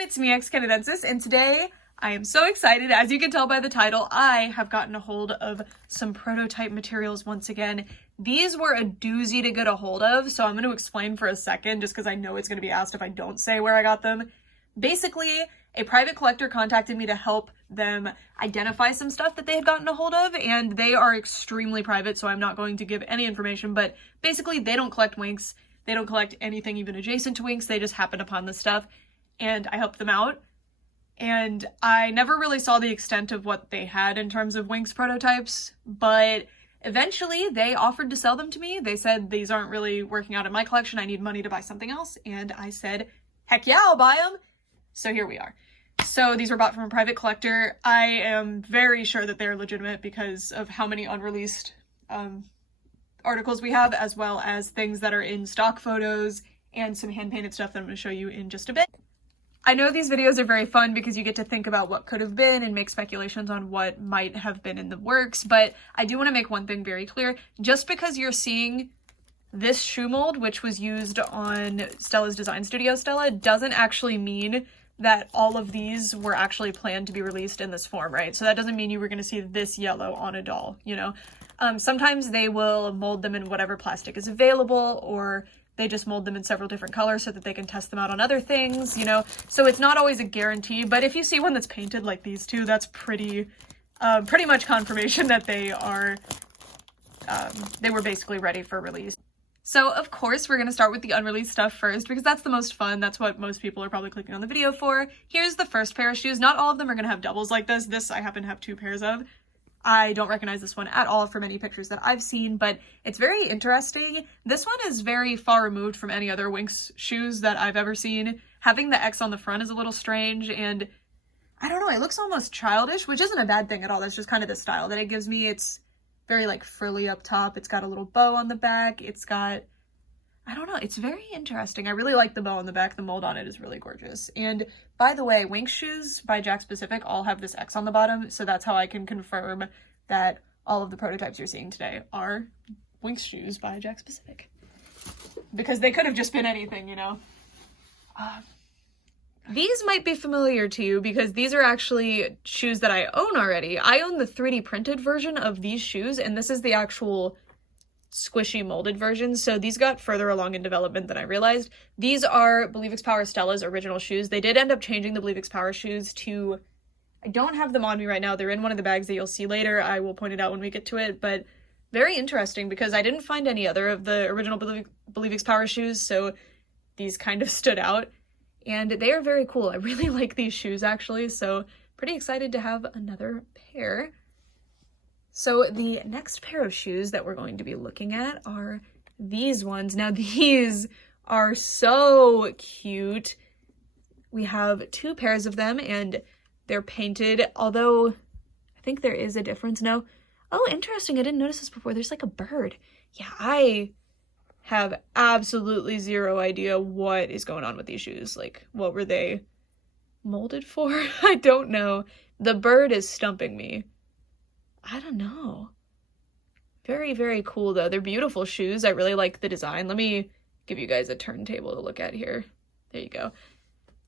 everyone, it's me, Enchantix, and today I am so excited. As you can tell by the title, I have gotten a hold of some prototype materials once again. These were a doozy to get a hold of, so I'm going to explain for a second just because I know it's going to be asked if I don't say where I got them. Basically, a private collector contacted me to help them identify some stuff that they had gotten a hold of, and they are extremely private, so I'm not going to give any information, but basically they don't collect WINX. They don't collect anything even adjacent to WINX. They just happened upon this stuff, and I helped them out. And I never really saw the extent of what they had in terms of WINX prototypes, but eventually they offered to sell them to me. They said, these aren't really working out in my collection. I need money to buy something else. And I said, heck yeah, I'll buy them. So here we are. So these were bought from a private collector. I am very sure that they're legitimate because of how many unreleased articles we have, as well as things that are in stock photos and some hand-painted stuff that I'm going to show you in just a bit. I know these videos are very fun because you get to think about what could have been and make speculations on what might have been in the works, but I do want to make one thing very clear. Just because you're seeing this shoe mold, which was used on Stella's design studio, Stella, doesn't actually mean that all of these were actually planned to be released in this form, right? So that doesn't mean you were going to see this yellow on a doll, you know? Sometimes they will mold them in whatever plastic is available, or they just mold them in several different colors so that they can test them out on other things, you know? So it's not always a guarantee, but if you see one that's painted like these two, that's pretty much confirmation that they were basically ready for release. So of course we're gonna start with the unreleased stuff first because that's the most fun. That's what most people are probably clicking on the video for. Here's the first pair of shoes. Not all of them are gonna have doubles like this. This I happen to have two pairs of. I don't recognize this one at all from any pictures that I've seen, but it's very interesting. This one is very far removed from any other WINX shoes that I've ever seen. Having the X on the front is a little strange, and I don't know, it looks almost childish, which isn't a bad thing at all. That's just kind of the style that it gives me. It's very like frilly up top. It's got a little bow on the back. It's got, I don't know, it's very interesting. I really like the bow on the back. The mold on it is really gorgeous. And by the way, WINX shoes by Jakks Pacific all have this X on the bottom, so that's how I can confirm that all of the prototypes you're seeing today are WINX shoes by Jakks Pacific. Because they could have just been anything, you know? These might be familiar to you because these are actually shoes that I own already. I own the 3D printed version of these shoes, and this is the actual squishy molded versions, so these got further along in development than I realized. These are Believix Power Stella's original shoes. They did end up changing the Believix Power shoes to, I don't have them on me right now, they're in one of the bags that you'll see later. I will point it out when we get to it, but very interesting because I didn't find any other of the original Believix Power shoes, so these kind of stood out, and they are very cool. I really like these shoes actually, so pretty excited to have another pair. So the next pair of shoes that we're going to be looking at are these ones. Now these are so cute. We have two pairs of them and they're painted, although I think there is a difference. No. Oh, interesting. I didn't notice this before. There's like a bird. Yeah, I have absolutely zero idea what is going on with these shoes. Like, what were they molded for? I don't know. The bird is stumping me. I don't know. Very, very cool though. They're beautiful shoes. I really like the design. Let me give you guys a turntable to look at here. There you go.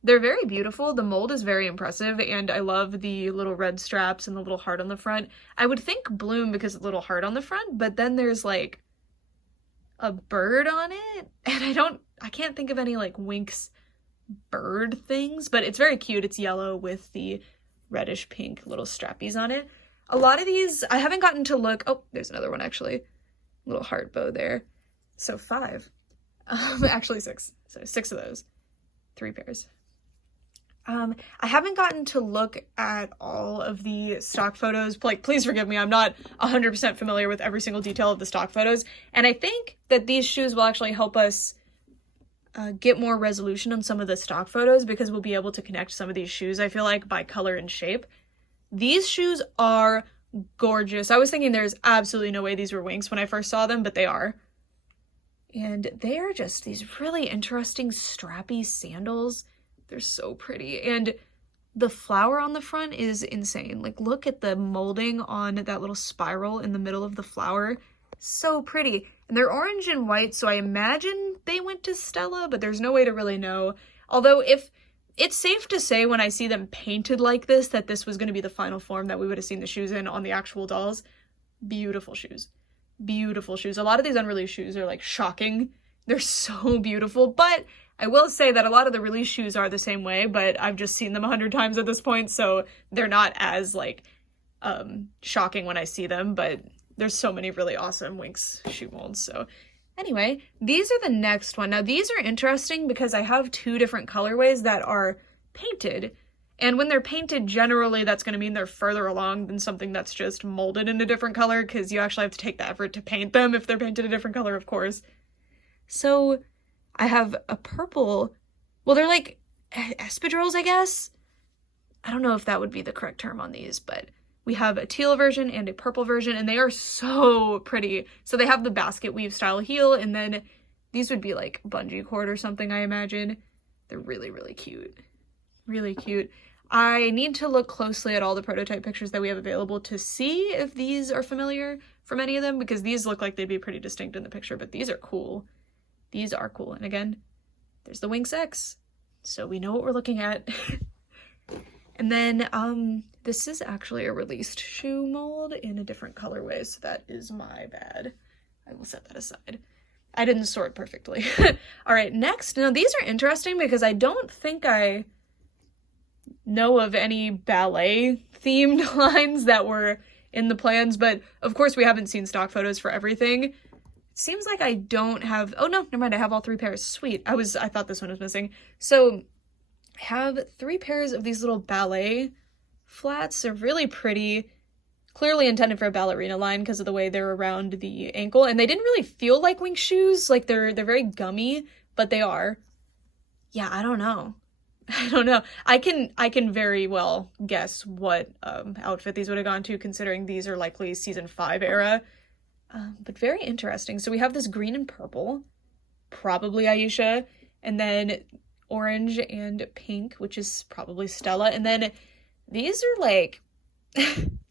They're very beautiful. The mold is very impressive, and I love the little red straps and the little heart on the front. I would think Bloom because of the little heart on the front, but then there's like a bird on it, and I can't think of any like WINX bird things, but it's very cute. It's yellow with the reddish pink little strappies on it. A lot of these, I haven't gotten to look, oh, there's another one actually, little heart bow there. So 5, actually 6, so 6 of those, 3 pairs. I haven't gotten to look at all of the stock photos, like please forgive me, I'm not 100% familiar with every single detail of the stock photos, and I think that these shoes will actually help us get more resolution on some of the stock photos because we'll be able to connect some of these shoes, I feel like, by color and shape. These shoes are gorgeous. I was thinking there's absolutely no way these were WINX when I first saw them, but they are. And they are just these really interesting strappy sandals. They're so pretty. And the flower on the front is insane. Like, look at the molding on that little spiral in the middle of the flower. So pretty. And they're orange and white, so I imagine they went to Stella, but there's no way to really know. Although if it's safe to say when I see them painted like this that this was going to be the final form that we would have seen the shoes in on the actual dolls. Beautiful shoes. Beautiful shoes. A lot of these unreleased shoes are like shocking. They're so beautiful, but I will say that a lot of the release shoes are the same way, but I've just seen them 100 times at this point, so they're not as like shocking when I see them, but there's so many really awesome WINX shoe molds. So anyway, these are the next one. Now these are interesting because I have two different colorways that are painted, and when they're painted, generally that's going to mean they're further along than something that's just molded in a different color, because you actually have to take the effort to paint them if they're painted a different color, of course. So I have a purple, well, they're like espadrilles, I guess. I don't know if that would be the correct term on these, but we have a teal version and a purple version, and they are so pretty. So they have the basket weave style heel, and then these would be like bungee cord or something, I imagine. They're really, really cute. Really cute. I need to look closely at all the prototype pictures that we have available to see if these are familiar from any of them, because these look like they'd be pretty distinct in the picture, but these are cool. These are cool. And again, there's the WINX X, so we know what we're looking at. And then this is actually a released shoe mold in a different colorway, so that is my bad. I will set that aside. I didn't sort perfectly. All right, next. Now these are interesting because I don't think I know of any ballet themed lines that were in the plans, but of course we haven't seen stock photos for everything. It seems like I don't have, oh no, never mind, I have all three pairs. Sweet. I thought this one was missing. So I have three pairs of these little ballet flats. They're really pretty, clearly intended for a ballerina line because of the way they're around the ankle, and they didn't really feel like WINX shoes. Like they're very gummy, but they are. Yeah, I don't know. I can very well guess what outfit these would have gone to, considering these are likely season 5 era. But very interesting. So we have this green and purple, probably Aisha, and then orange and pink, which is probably Stella, and then these are like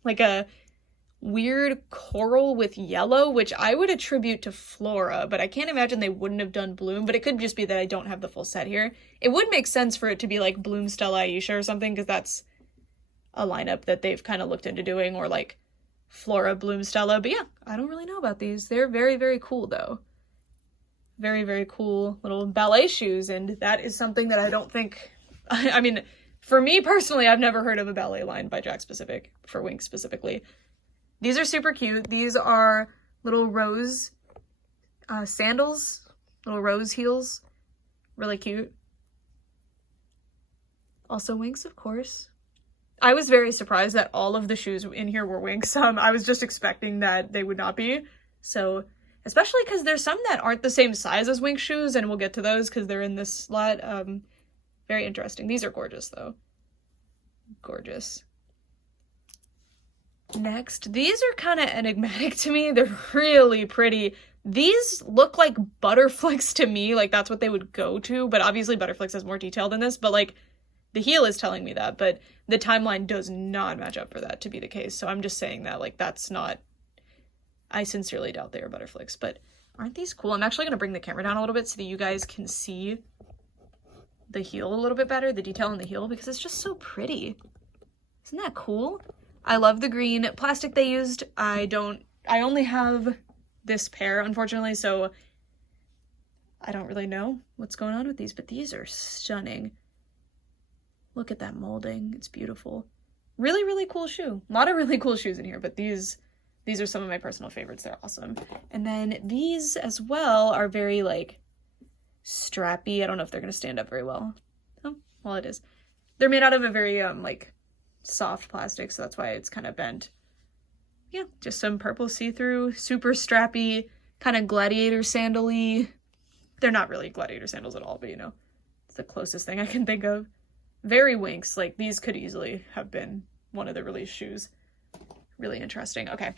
like a weird coral with yellow, which I would attribute to Flora, but I can't imagine they wouldn't have done Bloom, but it could just be that I don't have the full set here. It would make sense for it to be like Bloom, Stella, Aisha or something, because that's a lineup that they've kind of looked into doing, or like Flora, Bloom, Stella, but yeah, I don't really know about these. They're very, very cool though. Very, very cool little ballet shoes, and that is something that I don't think, I mean, for me personally, I've never heard of a ballet line by Jack Specific, for WINX specifically. These are super cute. These are little rose sandals, little rose heels. Really cute. Also WINX, of course. I was very surprised that all of the shoes in here were WINX. I was just expecting that they would not be. So, especially because there's some that aren't the same size as WINX shoes, and we'll get to those because they're in this slot. Very interesting. These are gorgeous, though. Gorgeous. Next, these are kind of enigmatic to me. They're really pretty. These look like Butterflicks to me. Like, that's what they would go to, but obviously Butterflicks has more detail than this, but like, the heel is telling me that, but the timeline does not match up for that to be the case, so I'm just saying that, like, that's not... I sincerely doubt they are Butterflicks, but aren't these cool? I'm actually going to bring the camera down a little bit so that you guys can see the heel a little bit better, the detail in the heel, because it's just so pretty. Isn't that cool? I love the green plastic they used. I only have this pair, unfortunately, so I don't really know what's going on with these, but these are stunning. Look at that molding. It's beautiful. Really, really cool shoe. A lot of really cool shoes in here, but these are some of my personal favorites. They're awesome. And then these as well are very, like, strappy. I don't know if they're going to stand up very well. Oh, well, it is. They're made out of a very, like, soft plastic, so that's why it's kind of bent. Yeah, just some purple see-through, super strappy, kind of gladiator sandal-y. They're not really gladiator sandals at all, but, you know, it's the closest thing I can think of. Very WINX. Like, these could easily have been one of the release shoes. Really interesting. Okay.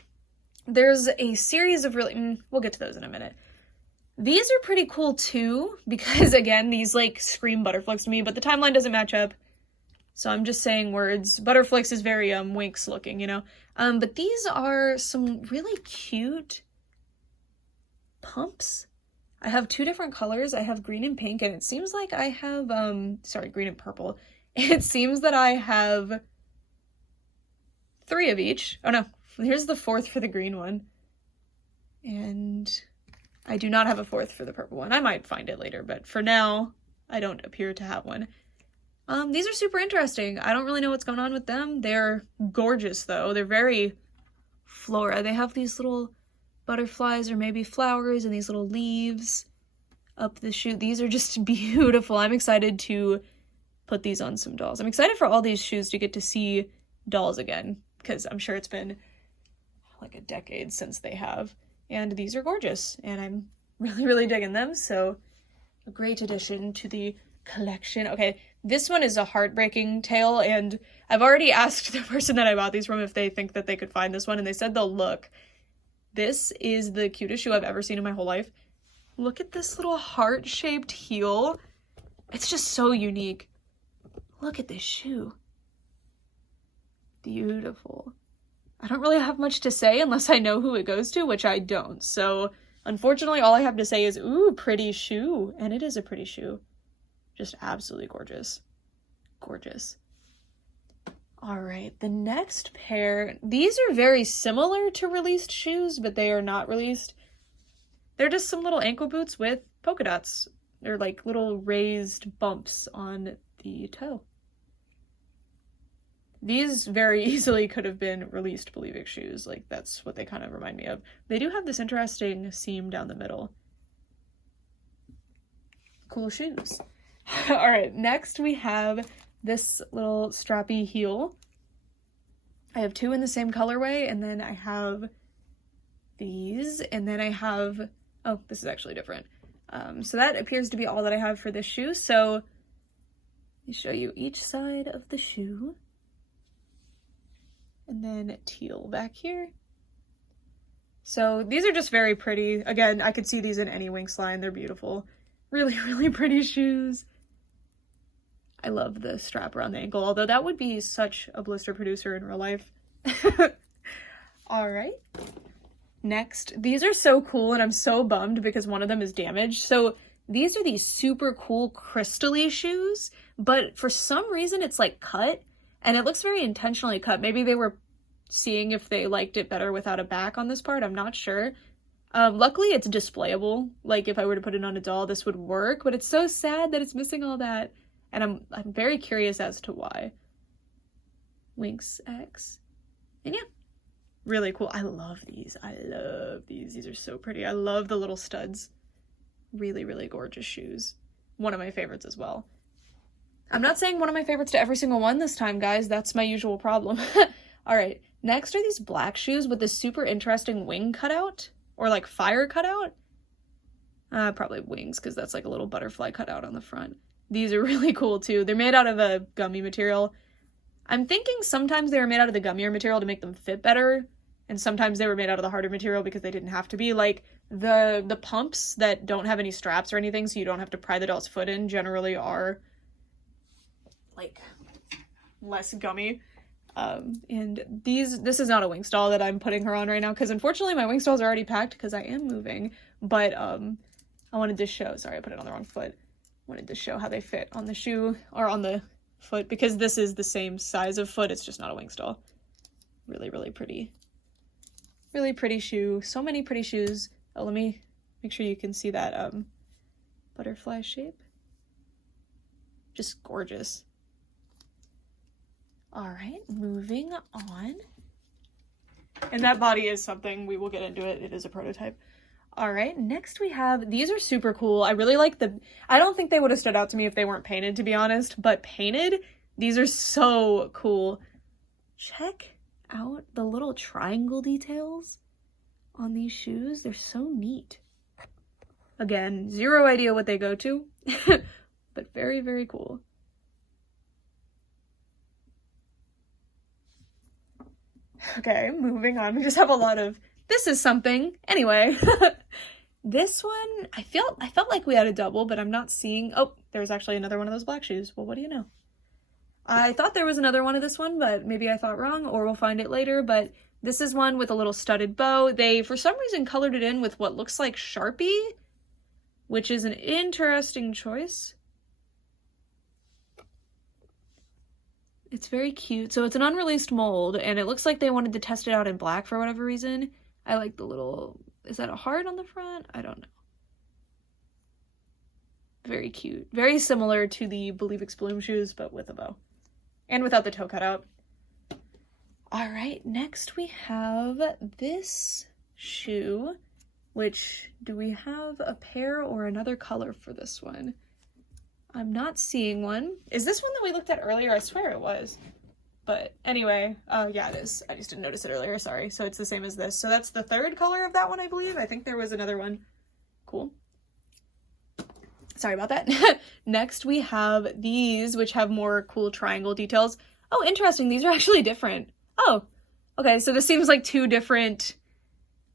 There's a series of really... we'll get to those in a minute. These are pretty cool, too, because, again, these, like, scream Butterflicks to me, but the timeline doesn't match up. So I'm just saying words. Butterflicks is very, WINX looking, you know? But these are some really cute pumps. I have two different colors. I have green and pink, and it seems like I have, sorry, green and purple. It seems that I have 3 of each. Oh no, here's the 4th for the green one. And I do not have a 4th for the purple one. I might find it later, but for now, I don't appear to have one. These are super interesting. I don't really know what's going on with them. They're gorgeous though. They're very Flora. They have these little butterflies or maybe flowers and these little leaves up the shoe. These are just beautiful. I'm excited to put these on some dolls. I'm excited for all these shoes to get to see dolls again, because I'm sure it's been like a decade since they have. And these are gorgeous, and I'm really, really digging them. So a great addition to the collection. Okay, this one is a heartbreaking tale, and I've already asked the person that I bought these from if they think that they could find this one, and they said they'll look. This is the cutest shoe I've ever seen in my whole life. Look at this little heart-shaped heel. It's just so unique. Look at this shoe. Beautiful. I don't really have much to say unless I know who it goes to, which I don't. So, unfortunately, all I have to say is, ooh, pretty shoe. And it is a pretty shoe. Just absolutely gorgeous. Gorgeous. All right, the next pair. These are very similar to released shoes, but they are not released. They're just some little ankle boots with polka dots. They're like little raised bumps on the toe. These very easily could have been released Believix shoes. Like, that's what they kind of remind me of. They do have this interesting seam down the middle. Cool shoes. All right, next we have this little strappy heel. I have 2 in the same colorway, and then I have these, and then I have, oh, this is actually different. So that appears to be all that I have for this shoe. So let me show you each side of the shoe. And then teal back here. So these are just very pretty. Again, I could see these in any WINX line. They're beautiful. Really, really pretty shoes. I love the strap around the ankle, although that would be such a blister producer in real life. All right. Next, these are so cool, and I'm so bummed because one of them is damaged. So these are these super cool crystal-y shoes, but for some reason it's like cut. And it looks very intentionally cut. Maybe they were seeing if they liked it better without a back on this part. I'm not sure. Luckily, it's displayable. Like, if I were to put it on a doll, this would work. But it's so sad that it's missing all that. And I'm very curious as to why. WINX X. And yeah, really cool. I love these. I love these. These are so pretty. I love the little studs. Really, really gorgeous shoes. One of my favorites as well. I'm not saying one of my favorites to every single one this time, guys. That's my usual problem. All right, next are these black shoes with this super interesting wing cutout, or like fire cutout. Probably wings, because that's like a little butterfly cutout on the front. These are really cool too. They're made out of a gummy material. I'm thinking sometimes they were made out of the gummier material to make them fit better, and sometimes they were made out of the harder material because they didn't have to be. Like, the pumps that don't have any straps or anything, so you don't have to pry the doll's foot in, generally are like less gummy. And this is not a WINX doll that I'm putting her on right now, because unfortunately my WINX dolls are already packed because I am moving. But I wanted to show, sorry, I put it on the wrong foot. Wanted to show how they fit on the shoe, or on the foot, because this is the same size of foot. It's just not a WINX doll. Really, really pretty. Really pretty shoe. So many pretty shoes. Oh, let me make sure you can see that butterfly shape. Just gorgeous. All right, moving on. And that body is something, we will get into it. It is a prototype. All right, next we have, these are super cool. I really like I don't think they would have stood out to me if they weren't painted, to be honest, but painted, these are so cool. Check out the little triangle details on these shoes. They're so neat. Again, zero idea what they go to, but very, very cool. Okay, moving on. We just have a lot of, this is something. Anyway, this one, I felt like we had a double, but I'm not seeing, oh, there's actually another one of those black shoes. Well, what do you know? I thought there was another one of this one, but maybe I thought wrong, or we'll find it later. But this is one with a little studded bow. They, for some reason, colored it in with what looks like Sharpie. which is an interesting choice. It's very cute. So it's an unreleased mold, and it looks like they wanted to test it out in black for whatever reason. I like the little, is that a heart on the front? I don't know. Very cute. Very similar to the Believix Bloom shoes, but with a bow. And without the toe cutout. Alright, next we have this shoe, which, do we have a pair or another color for this one? I'm not seeing one. Is this one that we looked at earlier? I swear it was. But anyway, yeah, it is. I just didn't notice it earlier, sorry. So it's the same as this. So that's the third color of that one, I believe. I think there was another one. Cool. Sorry about that. Next, we have these, which have more cool triangle details. Oh, interesting. These are actually different. Oh, okay. So this seems like two different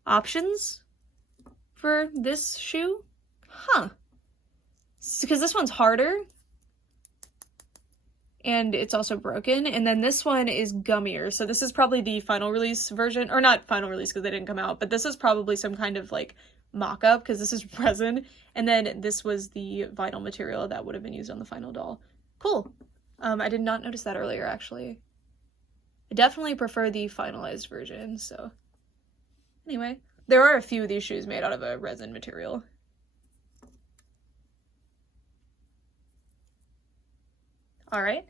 options for this shoe. Huh. Because this one's harder and it's also broken, and then this one is gummier. So this is probably the final release version, or not final release because they didn't come out, but this is probably some kind of like mock-up because this is resin, and then this was the vinyl material that would have been used on the final doll. Cool. I did not notice that earlier, actually. I definitely prefer the finalized version, so anyway. There are a few of these shoes made out of a resin material. All right,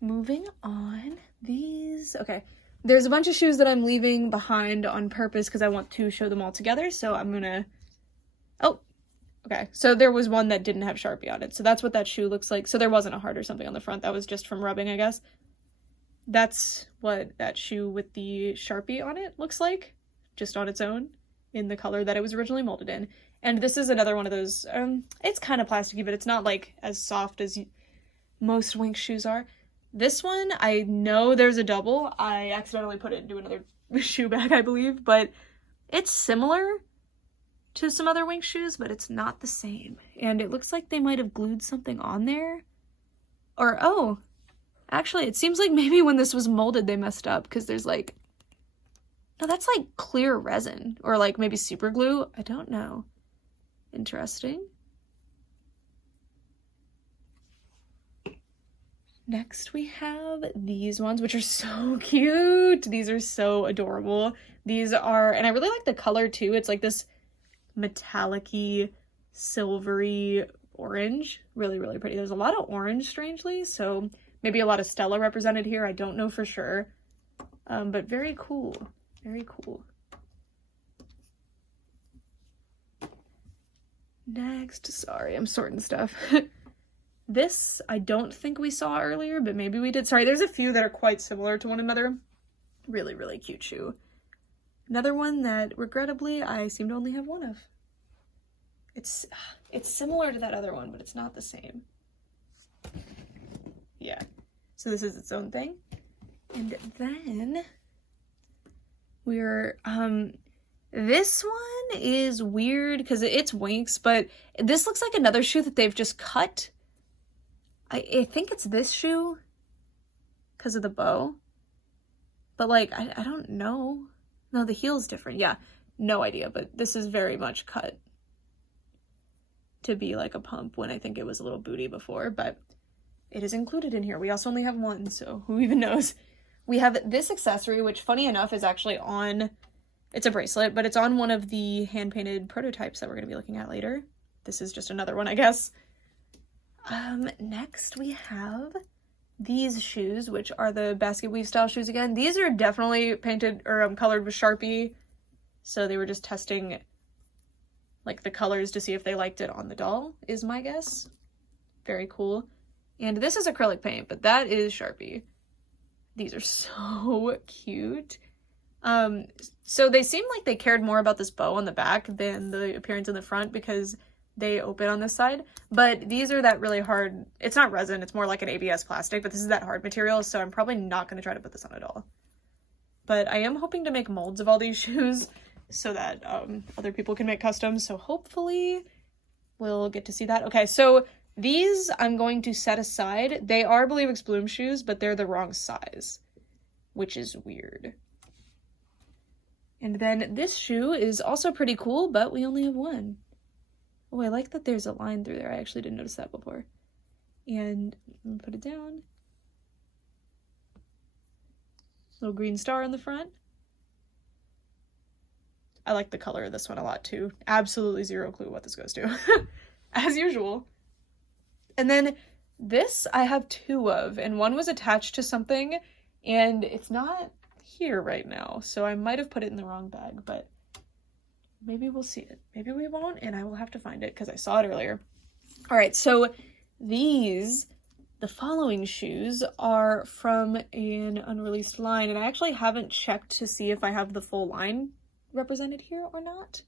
moving on. These, okay, there's a bunch of shoes that I'm leaving behind on purpose because I want to show them all together, so I'm gonna, oh, okay, so there was one that didn't have Sharpie on it, so that's what that shoe looks like. So there wasn't a heart or something on the front, that was just from rubbing, I guess. That's what that shoe with the Sharpie on it looks like, just on its own, in the color that it was originally molded in. And this is another one of those, it's kind of plasticky, but it's not like as soft as most WINX shoes are. This one, I know there's a double. I accidentally put it into another shoe bag, I believe, but it's similar to some other WINX shoes, but it's not the same. And it looks like they might have glued something on there. Or, oh, actually, it seems like maybe when this was molded, they messed up, because there's like, no, that's like clear resin, or like maybe super glue. I don't know. Interesting. Next we have these ones, which are so cute. These are so adorable. These are, and I really like the color too. It's like this metallic-y, silvery orange. Really, really pretty. There's a lot of orange, strangely, so maybe a lot of Stella represented here. I don't know for sure, but very cool. Very cool. Next, sorry, I'm sorting stuff. This, I don't think we saw earlier, but maybe we did. Sorry, there's a few that are quite similar to one another. Really, really cute shoe. Another one that, regrettably, I seem to only have one of. It's similar to that other one, but it's not the same. Yeah. So this is its own thing. And then we're, this one is weird because it's WINX, but this looks like another shoe that they've just cut. I think it's this shoe because of the bow, but like, I don't know. No, the heel's different. Yeah, no idea, but this is very much cut to be like a pump when I think it was a little booty before, but it is included in here. We also only have one, so who even knows? We have this accessory, which funny enough is actually on, it's a bracelet, but it's on one of the hand-painted prototypes that we're going to be looking at later. This is just another one, I guess. Next we have these shoes, which are the basket weave style shoes again. These are definitely painted or colored with Sharpie, so they were just testing like the colors to see if they liked it on the doll, is my guess. Very cool. And this is acrylic paint, but that is Sharpie. These are so cute. So they seem like they cared more about this bow on the back than the appearance in the front because they open on this side, but these are that really hard, it's not resin, it's more like an ABS plastic, but this is that hard material, so I'm probably not going to try to put this on at all. But I am hoping to make molds of all these shoes so that other people can make customs, so hopefully we'll get to see that. Okay, so these I'm going to set aside. They are Believix Bloom shoes, but they're the wrong size, which is weird. And then this shoe is also pretty cool, but we only have one. Oh, I like that there's a line through there. I actually didn't notice that before. And I'm gonna put it down. Little green star on the front. I like the color of this one a lot too. Absolutely zero clue what this goes to, as usual. And then this I have two of, and one was attached to something, and it's not here right now, so I might have put it in the wrong bag, but maybe we'll see it. Maybe we won't, and I will have to find it because I saw it earlier. All right, so the following shoes are from an unreleased line, and I actually haven't checked to see if I have the full line represented here or not.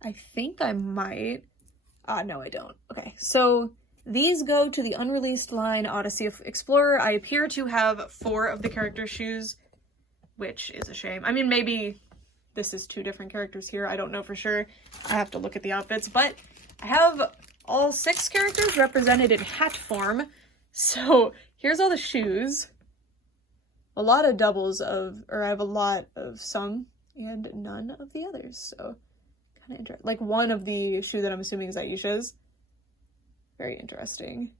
I think I might. No, I don't. Okay, so these go to the unreleased line Odyssey Explorer. I appear to have 4 of the character shoes, which is a shame. I mean, maybe this is 2 different characters here. I don't know for sure. I have to look at the outfits, but I have all 6 characters represented in hat form. So here's all the shoes. A lot of doubles of, or I have a lot of some and none of the others. So kind of interesting. Like one of the shoe that I'm assuming is Aisha's. Very interesting.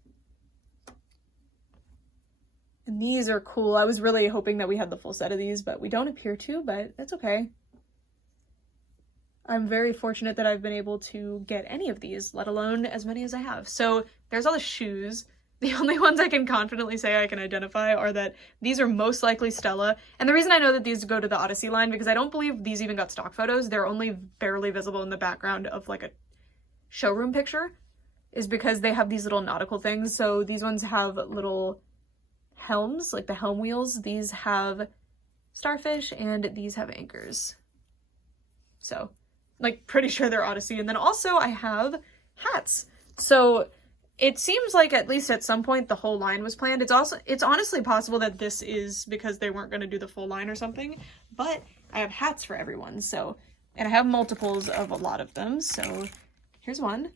And these are cool. I was really hoping that we had the full set of these, but we don't appear to, but that's okay. I'm very fortunate that I've been able to get any of these, let alone as many as I have. So there's all the shoes. The only ones I can confidently say I can identify are that these are most likely Stella. And the reason I know that these go to the Odyssey line, because I don't believe these even got stock photos. They're only barely visible in the background of like a showroom picture, is because they have these little nautical things. So these ones have little helms, like the helm wheels. These have starfish and these have anchors. So like pretty sure they're Odyssey. And then also I have hats. So it seems like at least at some point the whole line was planned. It's honestly possible that this is because they weren't going to do the full line or something, but I have hats for everyone. So, and I have multiples of a lot of them. So here's one,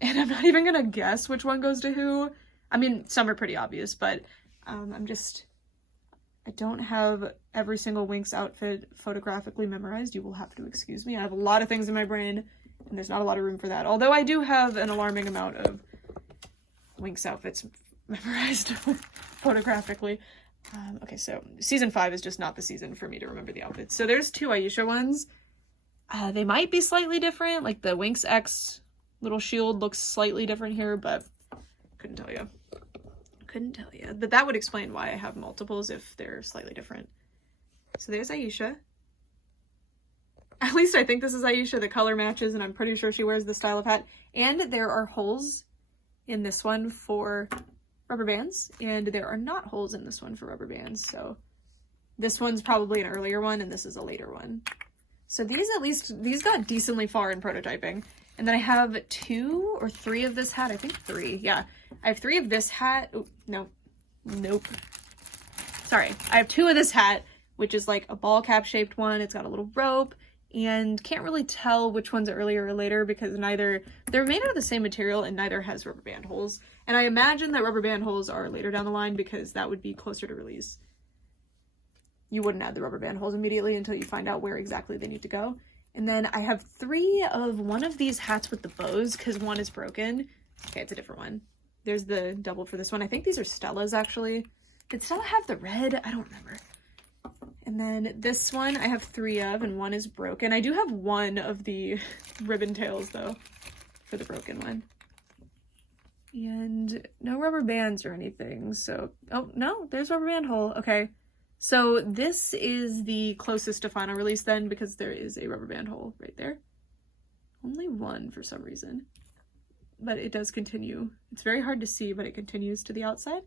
and I'm not even going to guess which one goes to who. I mean, some are pretty obvious, but I don't have every single WINX outfit photographically memorized. You will have to excuse me. I have a lot of things in my brain and there's not a lot of room for that. Although I do have an alarming amount of WINX outfits memorized photographically. Okay, so season 5 is just not the season for me to remember the outfits. So there's 2 Aisha ones. They might be slightly different. Like the WINX X little shield looks slightly different here, but couldn't tell you. Couldn't tell you. But that would explain why I have multiples if they're slightly different. So there's Aisha. At least I think this is Aisha. The color matches, and I'm pretty sure she wears this style of hat. And there are holes in this one for rubber bands, and there are not holes in this one for rubber bands. So this one's probably an earlier one, and this is a later one. So these got decently far in prototyping. And then I have 2 or 3 of this hat. I think 3. Yeah. I have 3 of this hat. Oh, no. Nope. Sorry. I have 2 of this hat, which is like a ball cap shaped one. It's got a little rope, and can't really tell which one's earlier or later because they're made out of the same material and neither has rubber band holes. And I imagine that rubber band holes are later down the line because that would be closer to release. You wouldn't add the rubber band holes immediately until you find out where exactly they need to go. And then I have 3 of one of these hats with the bows because one is broken. Okay, it's a different one. There's the double for this one. I think these are Stella's actually. Did Stella have the red? I don't remember. And then this one I have 3 of, and one is broken. I do have 1 of the ribbon tails though for the broken one. And no rubber bands or anything. So, oh no, there's rubber band hole. Okay. So this is the closest to final release then, because there is a rubber band hole right there. Only 1 for some reason, but it does continue. It's very hard to see, but it continues to the outside.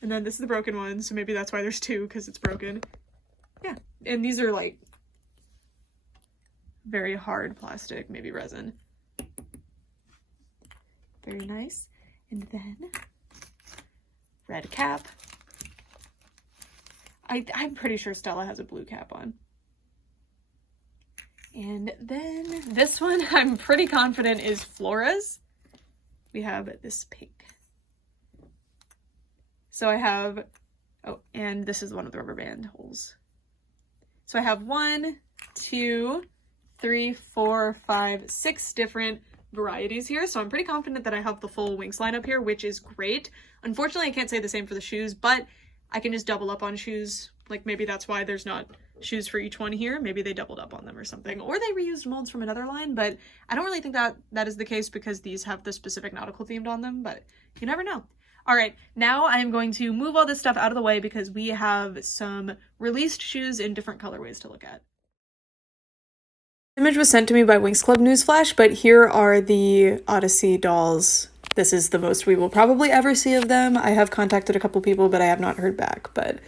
And then this is the broken one, so maybe that's why there's 2, because it's broken. Yeah, and these are like very hard plastic, maybe resin. Very nice. And then red cap. I'm pretty sure Stella has a blue cap on. And then this one I'm pretty confident is Flora's. We have this pink. So I have, oh, and this is one of the rubber band holes. So I have 1, 2, 3, 4, 5, 6 different varieties here, so I'm pretty confident that I have the full WINX lineup here, which is great. Unfortunately, I can't say the same for the shoes, but I can just double up on shoes. Like, maybe that's why there's not shoes for each one here. Maybe they doubled up on them or something, or they reused molds from another line, but I don't really think that that is the case because these have the specific nautical themed on them, but you never know. All right, now I am going to move all this stuff out of the way because we have some released shoes in different colorways to look at. Image was sent to me by WINX Club Newsflash, but here are the Odyssey dolls. This is the most we will probably ever see of them. I have contacted a couple people, but I have not heard back, but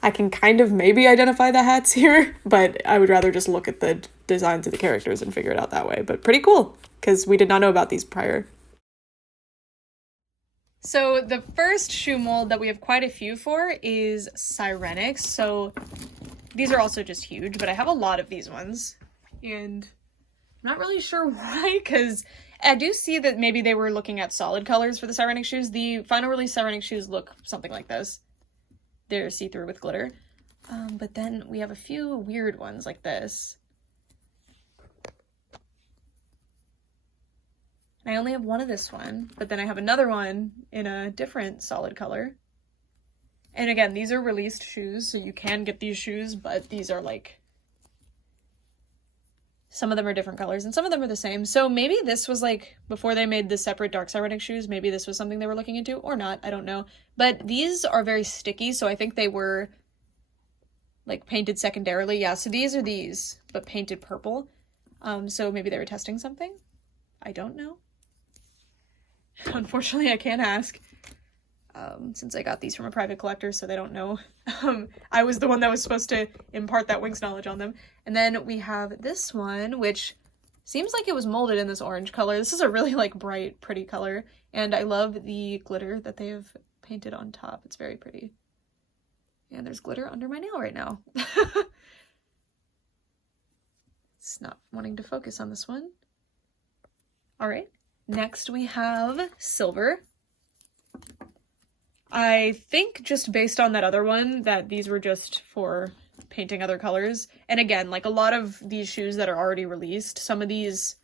I can kind of maybe identify the hats here, but I would rather just look at the designs of the characters and figure it out that way. But pretty cool, because we did not know about these prior. So the first shoe mold that we have quite a few for is Sirenix. So these are also just huge, but I have a lot of these ones. And I'm not really sure why, because I do see that maybe they were looking at solid colors for the Sirenix shoes. The final release Sirenix shoes look something like this. They're see-through with glitter. But then we have a few weird ones like this. And I only have one of this one, but then I have another one in a different solid color. And again, these are released shoes, so you can get these shoes, but these are like, some of them are different colors and some of them are the same. So maybe this was like, before they made the separate dark Sirenix shoes, maybe this was something they were looking into, or not, I don't know. But these are very sticky, so I think they were like painted secondarily. Yeah, so these are these, but painted purple. So maybe they were testing something? I don't know. Unfortunately, I can't ask, since I got these from a private collector, so they don't know. I was the one that was supposed to impart that WINX knowledge on them. And then we have this one, which seems like it was molded in this orange color. This is a really like bright, pretty color, and I love the glitter that they have painted on top. It's very pretty. And there's glitter under my nail right now. It's not wanting to focus on this one. All right. Next we have silver. I think just based on that other one that these were just for painting other colors. And again, like a lot of these shoes that are already released, some of these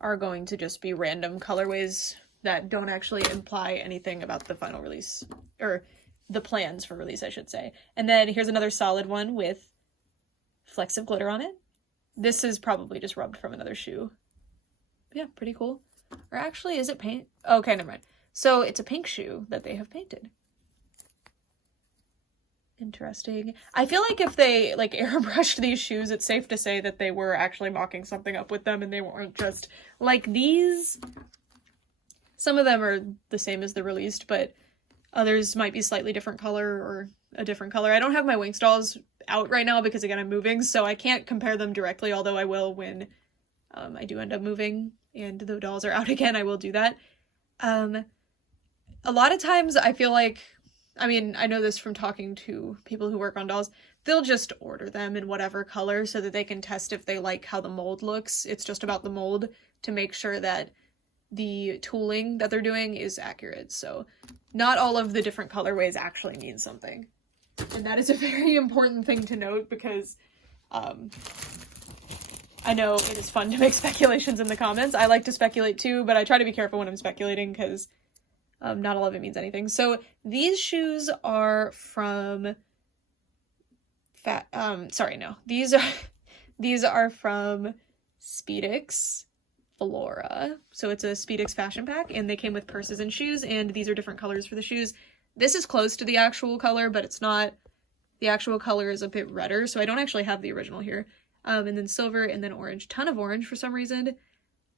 are going to just be random colorways that don't actually imply anything about the final release, or the plans for release, I should say. And then here's another solid one with flecks of glitter on it. This is probably just rubbed from another shoe. Yeah, pretty cool. Or actually, is it paint? Okay, never mind. So it's a pink shoe that they have painted. Interesting. I feel like if they like airbrushed these shoes, it's safe to say that they were actually mocking something up with them and they weren't just like these. Some of them are the same as the released, but others might be slightly different color or a different color. I don't have my WINX dolls out right now because again, I'm moving, so I can't compare them directly, although I will when I do end up moving and the dolls are out again, I will do that. A lot of times I feel like, I mean, I know this from talking to people who work on dolls, they'll just order them in whatever color so that they can test if they like how the mold looks. It's just about the mold to make sure that the tooling that they're doing is accurate. So not all of the different colorways actually mean something. And that is a very important thing to note because I know it is fun to make speculations in the comments. I like to speculate too, but I try to be careful when I'm speculating because not all of it means anything. So these shoes are from these are from Speedix Flora. So it's a Speedix fashion pack and they came with purses and shoes, and these are different colors for the shoes. This is close to the actual color, but it's not. The actual color is a bit redder, so I don't actually have the original here. And then silver and then orange. Ton of orange for some reason.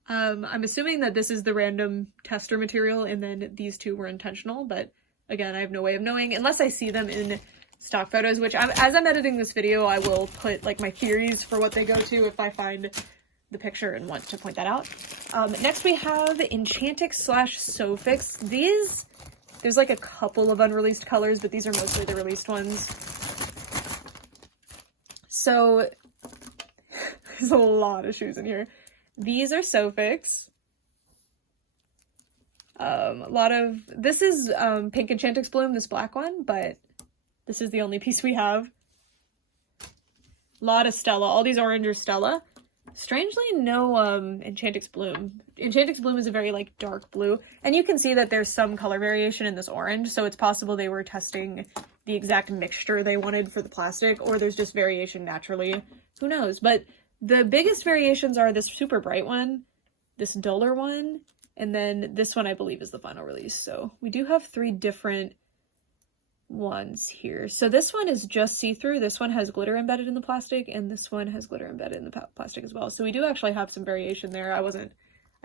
I'm assuming that this is the random tester material and then these two were intentional, but again, I have no way of knowing unless I see them in stock photos, which as I'm editing this video, I will put like my theories for what they go to if I find the picture and want to point that out. Next we have Enchantix Sofix. These, there's like a couple of unreleased colors, but these are mostly the released ones. So there's a lot of shoes in here. These are Sofix. This is pink Enchantix Bloom, this black one, but this is the only piece we have. A lot of Stella. All these orange are Stella. Strangely, no Enchantix Bloom. Enchantix Bloom is a very, like, dark blue. And you can see that there's some color variation in this orange, so it's possible they were testing the exact mixture they wanted for the plastic, or there's just variation naturally. Who knows? But the biggest variations are this super bright one, this duller one, and then this one I believe is the final release. So we do have 3 different ones here. So this one is just see-through, this one has glitter embedded in the plastic, and this one has glitter embedded in the plastic as well. So we do actually have some variation there. I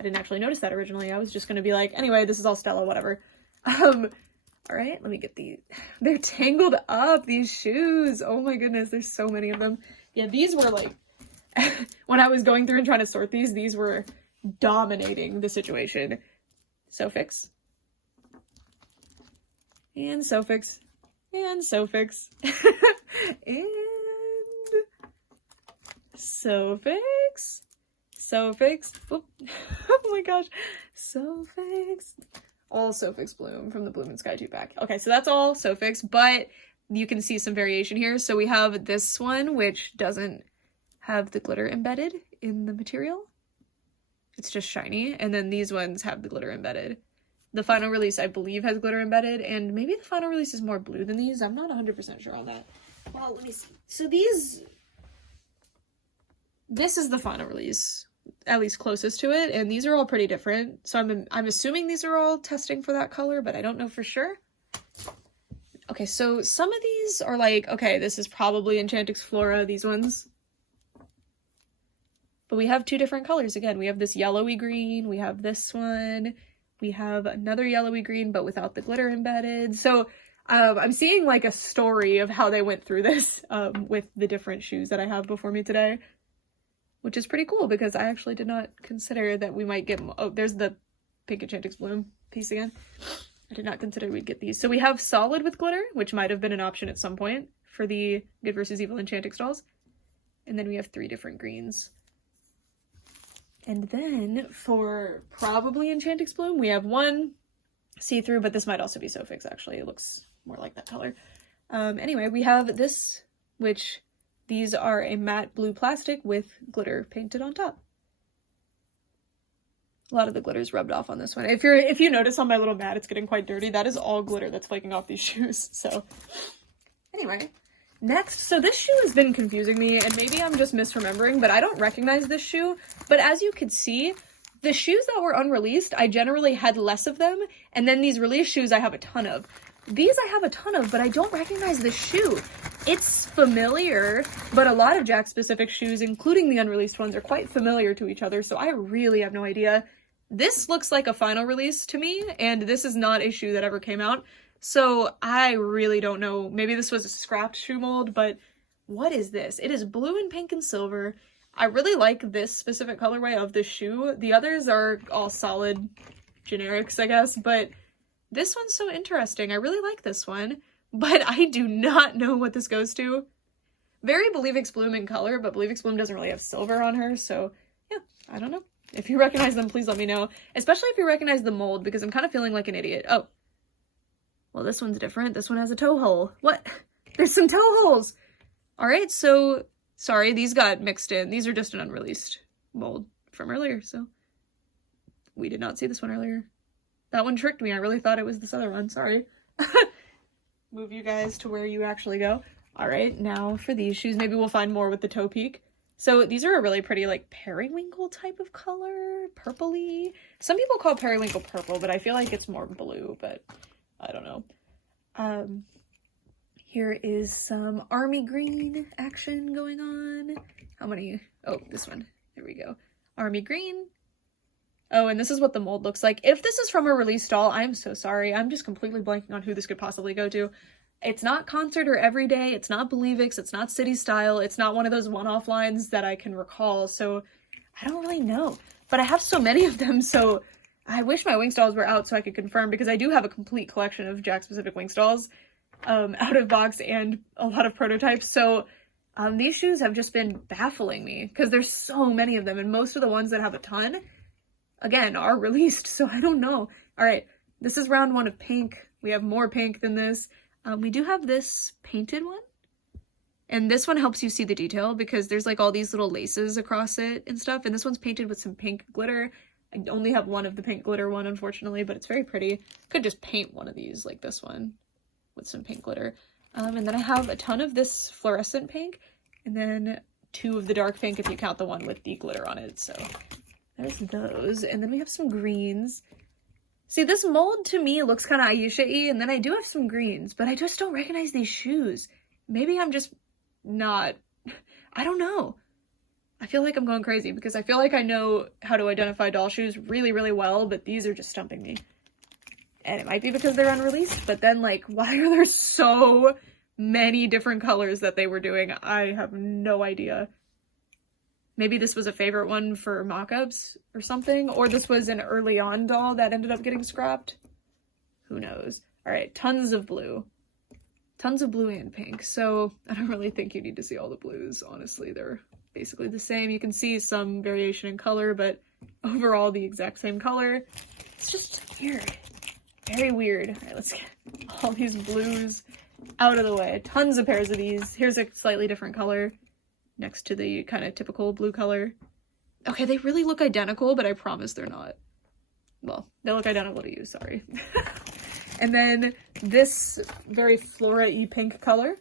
didn't actually notice that originally. I was just gonna be like, anyway, this is all Stella, whatever. All right, let me get these. They're tangled up, these shoes. Oh my goodness, there's so many of them. Yeah, these were like, when I was going through and trying to sort these were dominating the situation. Sofix. And Sofix. And Sofix. And Sofix. Sofix. Oop. Oh my gosh. Sofix. All Sofix Bloom from the Bloom and Sky 2 pack. Okay, so that's all Sofix, but you can see some variation here. So we have this one, which doesn't have the glitter embedded in the material. It's just shiny. And then these ones have the glitter embedded. The final release, I believe, has glitter embedded, and maybe the final release is more blue than these. I'm not 100% sure on that. Well, let me see. So this is the final release, at least closest to it, and these are all pretty different. So I'm assuming these are all testing for that color, but I don't know for sure. Okay, so some of these are like, okay, this is probably Enchantix Flora, these ones. But we have 2 different colors again. We have this yellowy green, we have this one. We have another yellowy green, but without the glitter embedded. So I'm seeing like a story of how they went through this with the different shoes that I have before me today, which is pretty cool because I actually did not consider that we might get, oh, there's the pink Enchantix Bloom piece again. I did not consider we'd get these. So we have solid with glitter, which might have been an option at some point for the Good vs. Evil Enchantix dolls. And then we have 3 different greens. And then for probably Enchantix Bloom, we have 1 see-through, but this might also be Sofix, actually. It looks more like that color. Anyway, we have this, which these are a matte blue plastic with glitter painted on top. A lot of the glitter's rubbed off on this one. If you notice on my little mat, it's getting quite dirty. That is all glitter that's flaking off these shoes. So anyway. Next, so this shoe has been confusing me, and maybe I'm just misremembering, but I don't recognize this shoe. But as you could see, the shoes that were unreleased, I generally had less of them, and then these released shoes I have a ton of. These I have a ton of, but I don't recognize this shoe. It's familiar, but a lot of Jack-specific shoes, including the unreleased ones, are quite familiar to each other, so I really have no idea. This looks like a final release to me, and this is not a shoe that ever came out. So I really don't know. Maybe this was a scrapped shoe mold, but what is this? It is blue and pink and silver. I really like this specific colorway of the shoe. The others are all solid generics, I guess, but this one's so interesting. I really like this one, but I do not know what this goes to. Very Believix Bloom in color, but Believix Bloom doesn't really have silver on her, so yeah, I don't know. If you recognize them, please let me know. Especially if you recognize the mold, because I'm kind of feeling like an idiot. Oh. Well, this one's different. This one has a toe hole. What? There's some toe holes! Alright, so, sorry, these got mixed in. These are just an unreleased mold from earlier, so we did not see this one earlier. That one tricked me. I really thought it was this other one. Sorry. Move you guys to where you actually go. Alright, now for these shoes. Maybe we'll find more with the toe peak. So these are a really pretty, like, periwinkle type of color. Purpley. Some people call periwinkle purple, but I feel like it's more blue, but I don't know. Here is some army green action going on. How many? Oh, this one. There we go. Army green. Oh, and this is what the mold looks like. If this is from a release doll, I'm so sorry. I'm just completely blanking on who this could possibly go to. It's not Concert or Everyday. It's not Believix. It's not City Style. It's not one of those one-off lines that I can recall. So I don't really know. But I have so many of them, so I wish my WINX dolls were out so I could confirm, because I do have a complete collection of Jack-specific WINX dolls out of box and a lot of prototypes. So these shoes have just been baffling me because there's so many of them, and most of the ones that have a ton, again, are released, so I don't know. All right, this is round 1 of pink. We have more pink than this. We do have this painted one, And this one helps you see the detail because there's like all these little laces across it and stuff. And this one's painted with some pink glitter. I only have one of the pink glitter one, unfortunately, but it's very pretty. Could just paint one of these like this one with some pink glitter. And then I have a ton of this fluorescent pink and then 2 of the dark pink if you count the one with the glitter on it. So there's those. And then we have some greens. See, this mold to me looks kind of Aisha-y, and then I do have some greens, but I just don't recognize these shoes. Maybe I'm just not, I don't know. I feel like I'm going crazy because I feel like I know how to identify doll shoes really, really well, but these are just stumping me. And it might be because they're unreleased, but then like, why are there so many different colors that they were doing? I have no idea. Maybe this was a favorite one for mock-ups or something, or this was an early on doll that ended up getting scrapped. Who knows? All right, tons of blue. Tons of blue and pink. So I don't really think you need to see all the blues. Honestly, they're basically the same. You can see some variation in color, but overall the exact same color. It's just weird. Very weird. All right, let's get all these blues out of the way. Tons of pairs of these. Here's a slightly different color next to the kind of typical blue color. Okay, they really look identical, but I promise they're not. Well, they look identical to you, sorry. And then this very Flora-y pink color.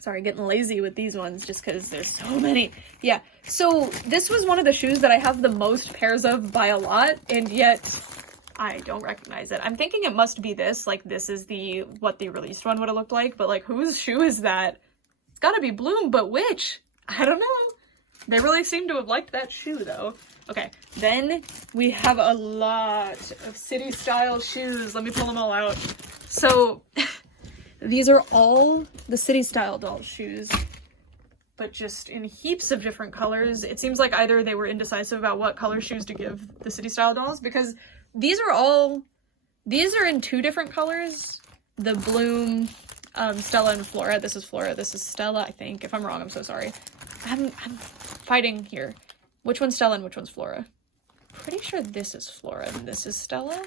Sorry, getting lazy with these ones just because there's so many. Yeah, so this was one of the shoes that I have the most pairs of by a lot, and yet I don't recognize it. I'm thinking it must be this, like this is what the released one would have looked like, but like whose shoe is that? It's gotta be Bloom, but which? I don't know. They really seem to have liked that shoe though. Okay, then we have a lot of city style shoes. Let me pull them all out. So these are all the city style doll shoes, but just in heaps of different colors. It seems like either they were indecisive about what color shoes to give the city style dolls, because these are in 2 different colors. The Bloom, Stella and Flora. This is Flora, this is Stella, I think. If I'm wrong, I'm so sorry. I'm fighting here. Which one's Stella and which one's Flora? Pretty sure this is Flora and this is Stella.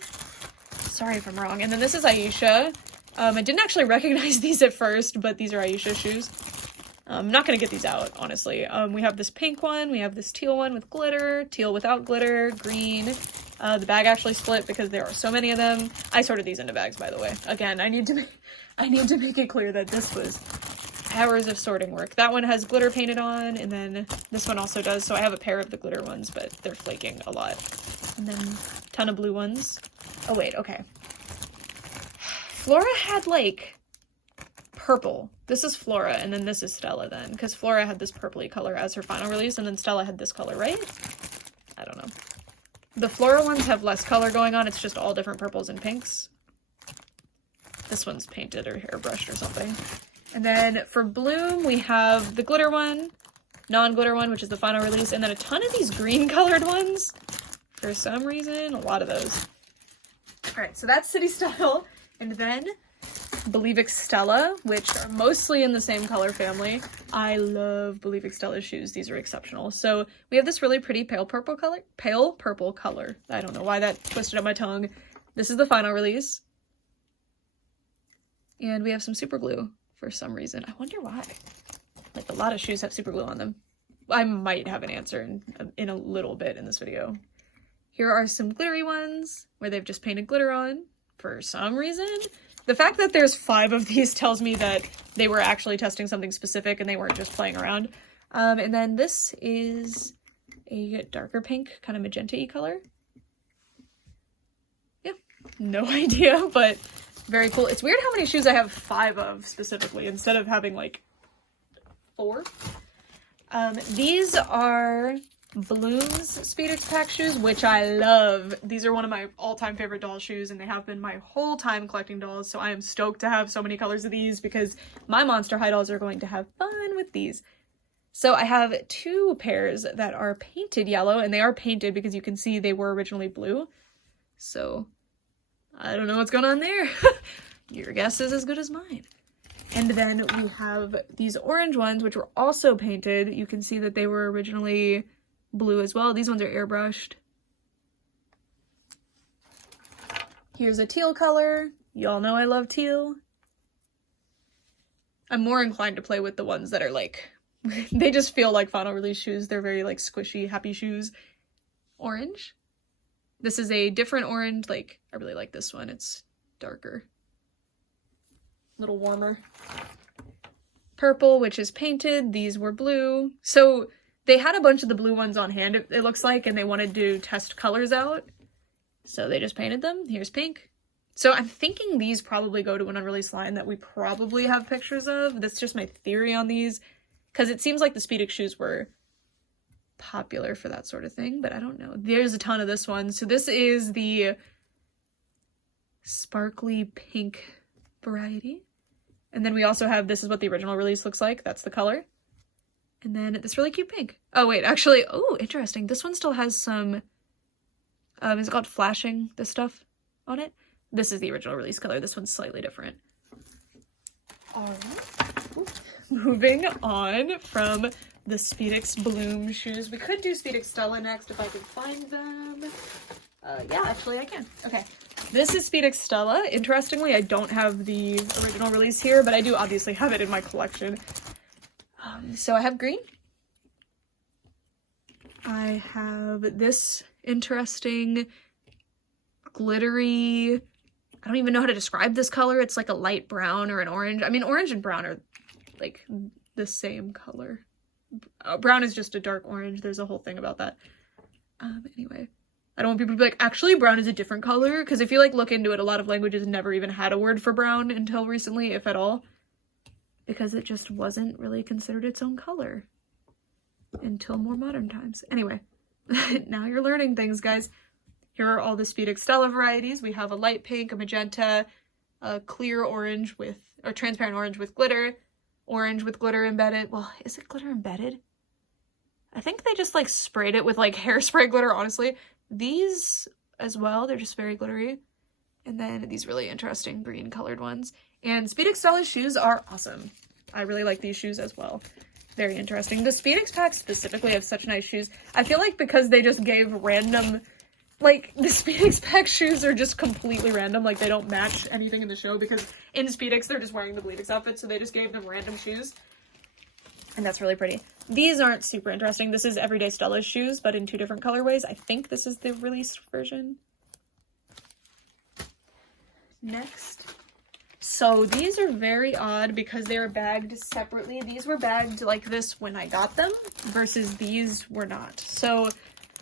Sorry if I'm wrong. And then this is Aisha. I didn't actually recognize these at first, but these are Aisha shoes. I'm not gonna get these out, honestly. We have this pink one, we have this teal one with glitter, teal without glitter, green. The bag actually split because there are so many of them. I sorted these into bags, by the way. Again, I need to make it clear that this was hours of sorting work. That one has glitter painted on, and then this one also does, so I have a pair of the glitter ones, but they're flaking a lot. And then a ton of blue ones. Oh wait, okay. Flora had like purple. This is Flora, and then this is Stella then, because Flora had this purpley color as her final release, and then Stella had this color, right? I don't know. The Flora ones have less color going on, it's just all different purples and pinks. This one's painted or airbrushed or something. And then for Bloom, we have the glitter one, non-glitter one, which is the final release, and then a ton of these green colored ones. For some reason, a lot of those. All right, so that's City Style. And then Believix Stella, which are mostly in the same color family. I love Believix Stella's shoes. These are exceptional. So we have this really pretty pale purple color. I don't know why that twisted up my tongue. This is the final release. And we have some super glue for some reason. I wonder why. Like a lot of shoes have super glue on them. I might have an answer in a little bit in this video. Here are some glittery ones where they've just painted glitter on for some reason. The fact that there's 5 of these tells me that they were actually testing something specific and they weren't just playing around. And then this is a darker pink, kind of magenta-y color. Yeah, no idea, but very cool. It's weird how many shoes I have 5 of specifically instead of having like 4. These are Bloom's Speedix pack shoes, which I love. These are one of my all-time favorite doll shoes, and they have been my whole time collecting dolls, so I am stoked to have so many colors of these because my Monster High dolls are going to have fun with these. So I have 2 pairs that are painted yellow, and they are painted because you can see they were originally blue. So I don't know what's going on there. Your guess is as good as mine. And then we have these orange ones, which were also painted. You can see that they were originally blue as well. These ones are airbrushed. Here's a teal color. Y'all know I love teal. I'm more inclined to play with the ones that are like, they just feel like final release shoes. They're very like squishy, happy shoes. Orange. This is a different orange. Like, I really like this one. It's darker. A little warmer. Purple, which is painted. These were blue. So they had a bunch of the blue ones on hand, it looks like, and they wanted to test colors out. So they just painted them. Here's pink. So I'm thinking these probably go to an unreleased line that we probably have pictures of. That's just my theory on these, because it seems like the Speedix shoes were popular for that sort of thing, but I don't know. There's a ton of this one. So this is the sparkly pink variety. And then we also have, this is what the original release looks like. That's the color. And then this really cute pink. Oh, wait, actually, oh, interesting. This one still has some, is it called flashing, this stuff on it? This is the original release color. This one's slightly different. All right. Moving on from the Speedix Bloom shoes. We could do Speedix Stella next if I can find them. Yeah, actually I can. Okay. This is Speedix Stella. Interestingly, I don't have the original release here, but I do obviously have it in my collection. So I have green. I have this interesting glittery, I don't even know how to describe this color. It's like a light brown or an orange. I mean, orange and brown are like the same color. Brown is just a dark orange. There's a whole thing about that. Anyway, I don't want people to be like, actually brown is a different color, because if you like look into it, a lot of languages never even had a word for brown until recently, if at all, because it just wasn't really considered its own color until more modern times. Anyway, now you're learning things, guys. Here are all the Speedix Stella varieties. We have a light pink, a magenta, a clear orange with, or transparent orange with glitter, orange with glitter embedded. Well, is it glitter embedded? I think they just like sprayed it with like hairspray glitter, honestly. These as well, they're just very glittery. And then these really interesting green colored ones. And Speedix Stella shoes are awesome. I really like these shoes as well. Very interesting. The Speedix packs specifically have such nice shoes. I feel like because they just gave random, like, the Speedix pack shoes are just completely random. Like, they don't match anything in the show because in Speedix, they're just wearing the Believix outfit, so they just gave them random shoes. And that's really pretty. These aren't super interesting. This is Everyday Stella's shoes, but in two different colorways. I think this is the released version. Next. So these are very odd because they are bagged separately. These were bagged like this when I got them versus these were not. So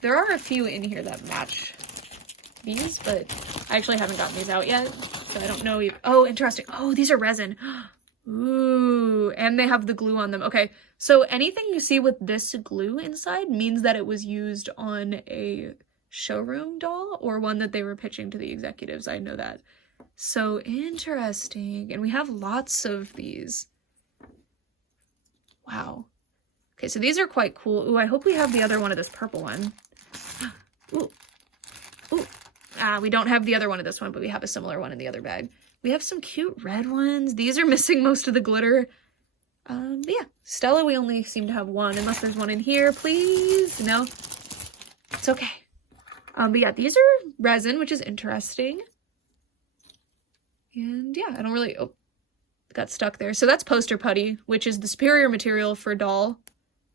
there are a few in here that match these, but I actually haven't gotten these out yet, so I don't know. Oh, interesting. Oh, these are resin. Ooh, and they have the glue on them. Okay, so anything you see with this glue inside means that it was used on a showroom doll or one that they were pitching to the executives. I know that. So interesting. And we have lots of these. Wow. Okay, so these are quite cool. Ooh, I hope we have the other one of this purple one. Ooh. Ooh. Ah, we don't have the other one of this one, but we have a similar one in the other bag. We have some cute red ones. These are missing most of the glitter. Yeah, Stella, we only seem to have one, unless there's one in here, please. No, it's okay. But yeah, these are resin, which is interesting. And yeah, I don't really, oh, got stuck there. So that's poster putty, which is the superior material for doll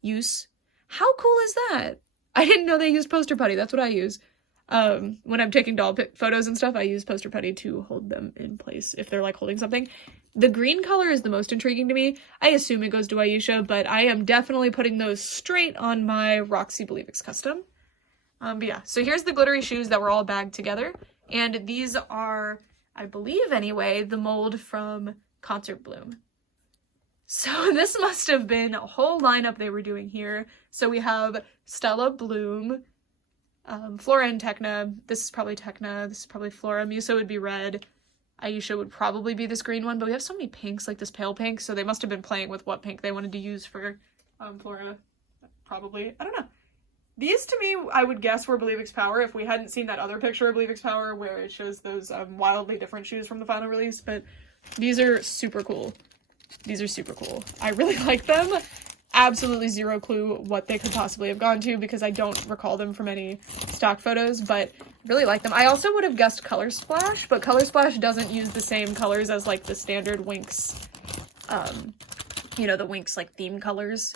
use. How cool is that? I didn't know they used poster putty. That's what I use. When I'm taking doll photos and stuff, I use poster putty to hold them in place if they're like holding something. The green color is the most intriguing to me. I assume it goes to Aisha, but I am definitely putting those straight on my Roxy Believix custom. But yeah, so here's the glittery shoes that were all bagged together. And these are, I believe anyway, the mold from Concert Bloom. So this must have been a whole lineup they were doing here. So we have Stella Bloom, Flora and Tecna. This is probably Tecna. This is probably Flora. Musa would be red. Aisha would probably be this green one. But we have so many pinks, like this pale pink. So they must have been playing with what pink they wanted to use for Flora. Probably. I don't know. These, to me, I would guess were Believix Power if we hadn't seen that other picture of Believix Power where it shows those wildly different shoes from the final release. But these are super cool. These are super cool. I really like them. Absolutely zero clue what they could possibly have gone to because I don't recall them from any stock photos, but really like them. I also would have guessed Color Splash, but Color Splash doesn't use the same colors as like the standard WINX you know, the WINX like theme colors.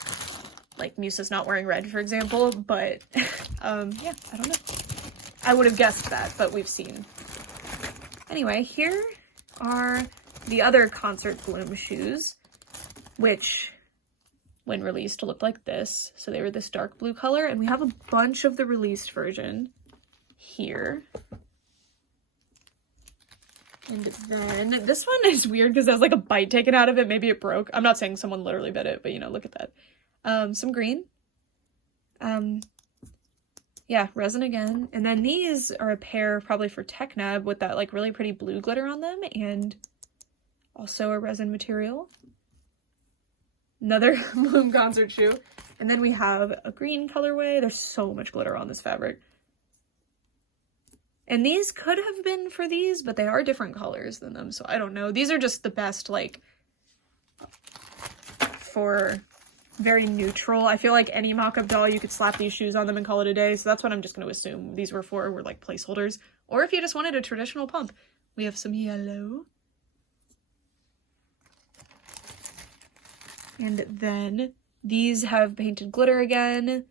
Like Musa's not wearing red, for example, but yeah, I don't know. I would have guessed that, but we've seen. Anyway, here are the other Concert Bloom shoes, which when released looked like this. So they were this dark blue color, and we have a bunch of the released version here. And then this one is weird because there's like a bite taken out of it. Maybe it broke. I'm not saying someone literally bit it, but you know, look at that. Some green. Yeah, resin again. And then these are a pair probably for Tecna with that like really pretty blue glitter on them, and also a resin material. Another Bloom concert shoe. And then we have a green colorway. There's so much glitter on this fabric. And these could have been for these, but they are different colors than them, so I don't know. These are just the best, like, for very neutral. I feel like any mock-up doll, you could slap these shoes on them and call it a day, so that's what I'm just going to assume these were for, were like placeholders. Or if you just wanted a traditional pump. We have some yellow. And then these have painted glitter again.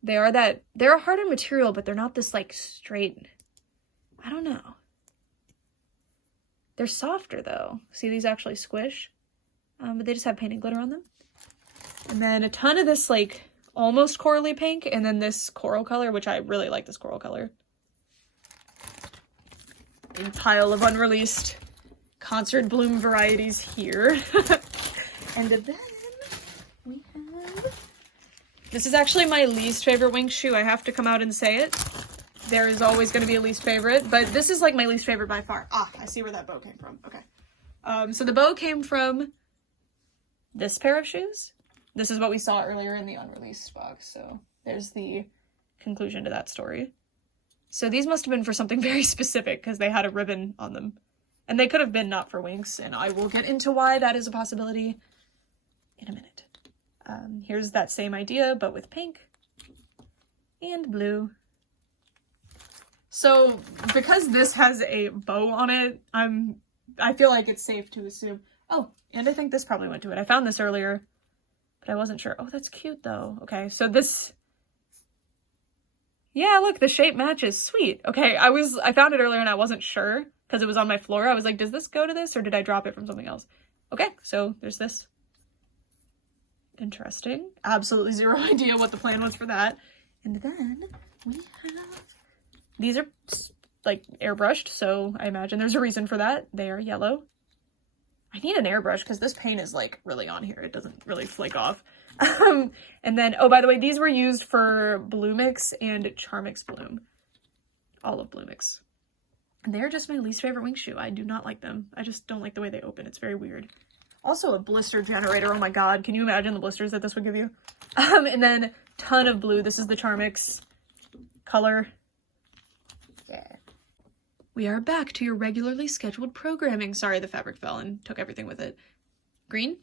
They're a harder material, but they're not this, like, straight... I don't know. They're softer though. See, these actually squish. But they just have painted glitter on them. And then a ton of this like almost corally pink, and then this coral color, which I really like this coral color. Big pile of unreleased Concert Bloom varieties here. And then we have... This is actually my least favorite WINX shoe. I have to come out and say it. There is always going to be a least favorite, but this is like my least favorite by far. Ah, I see where that bow came from. Okay. So the bow came from this pair of shoes. This is what we saw earlier in the unreleased box, so there's the conclusion to that story. So these must have been for something very specific because they had a ribbon on them. And they could have been not for WINX, and I will get into why that is a possibility in a minute. Here's that same idea, but with pink and blue. So, because this has a bow on it, I feel like it's safe to assume... Oh, and I think this probably went to it. I found this earlier, but I wasn't sure. Oh, that's cute, though. Okay, so this... Yeah, look, the shape matches. Sweet. Okay, I found it earlier and I wasn't sure, because it was on my floor. I was like, does this go to this, or did I drop it from something else? Okay, so there's this. Interesting. Absolutely zero idea what the plan was for that. And then we have... These are, like, airbrushed, so I imagine there's a reason for that. They are yellow. I need an airbrush because this paint is, like, really on here. It doesn't really flake off. And then, oh, by the way, these were used for Believix and Charmix Bloom. All of Believix. And they're just my least favorite WINX shoe. I do not like them. I just don't like the way they open. It's very weird. Also a blister generator. Oh my god. Can you imagine the blisters that this would give you? And then ton of blue. This is the Charmix color. Yeah. We are back to your regularly scheduled programming. Sorry, the fabric fell and took everything with it. Green.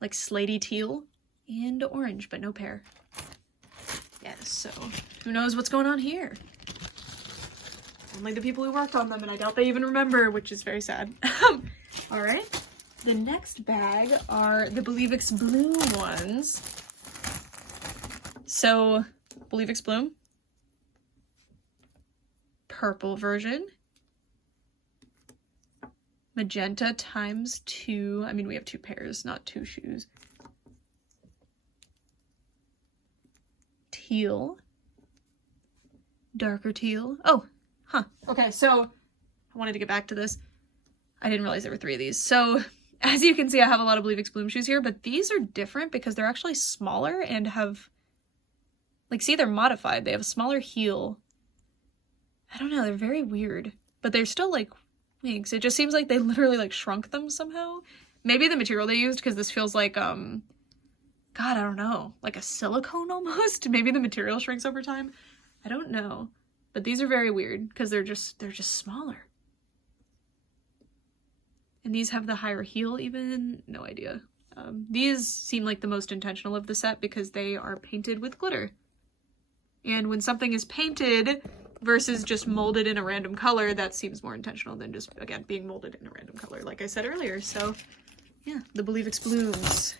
Like slatey teal. And orange, but no pear. Yes, so who knows what's going on here? Only the people who worked on them, and I doubt they even remember, which is very sad. All right. The next bag are the Believix Blue ones. So, Believix Bloom. Purple version. Magenta ×2. I mean, we have two pairs, not two shoes. Teal. Darker teal. Oh, huh. Okay, so I wanted to get back to this. I didn't realize there were 3 of these. So, as you can see, I have a lot of Believix Bloom shoes here, but these are different because they're actually smaller and have, like, see, they're modified. They have a smaller heel. I don't know, they're very weird, but they're still, like, wigs. It just seems like they literally, like, shrunk them somehow. Maybe the material they used, because this feels like, God, I don't know, like a silicone almost? Maybe the material shrinks over time? I don't know. But these are very weird, because they're just smaller. And these have the higher heel even? No idea. These seem like the most intentional of the set because they are painted with glitter. And when something is painted, versus just molded in a random color. That seems more intentional than just, again, being molded in a random color, like I said earlier. So yeah, the Believix Blooms.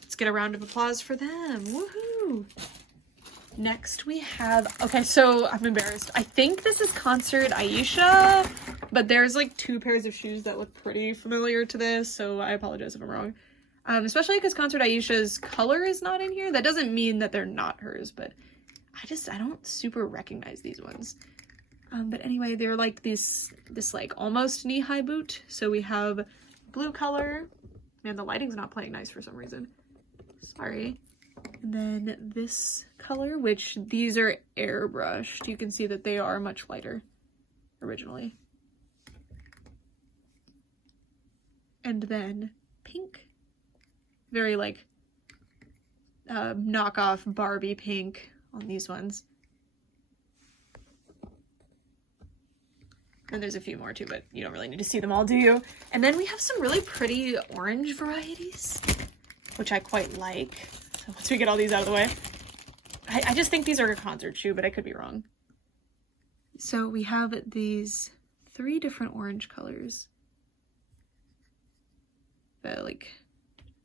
Let's get a round of applause for them. Woohoo! Next we have, okay, so I'm embarrassed. I think this is Concert Aisha, but there's like 2 pairs of shoes that look pretty familiar to this, so I apologize if I'm wrong. Especially because Concert Aisha's color is not in here. That doesn't mean that they're not hers, but I don't super recognize these ones. But anyway, they're like this like almost knee-high boot. So we have blue color. Man, the lighting's not playing nice for some reason. Sorry. And then this color, which these are airbrushed. You can see that they are much lighter originally. And then pink. Very like knockoff Barbie pink on these ones. And there's a few more too, but you don't really need to see them all, do you? And then we have some really pretty orange varieties, which I quite like. So once we get all these out of the way, I just think these are a concert shoe, but I could be wrong. So we have these 3 different orange colors. The like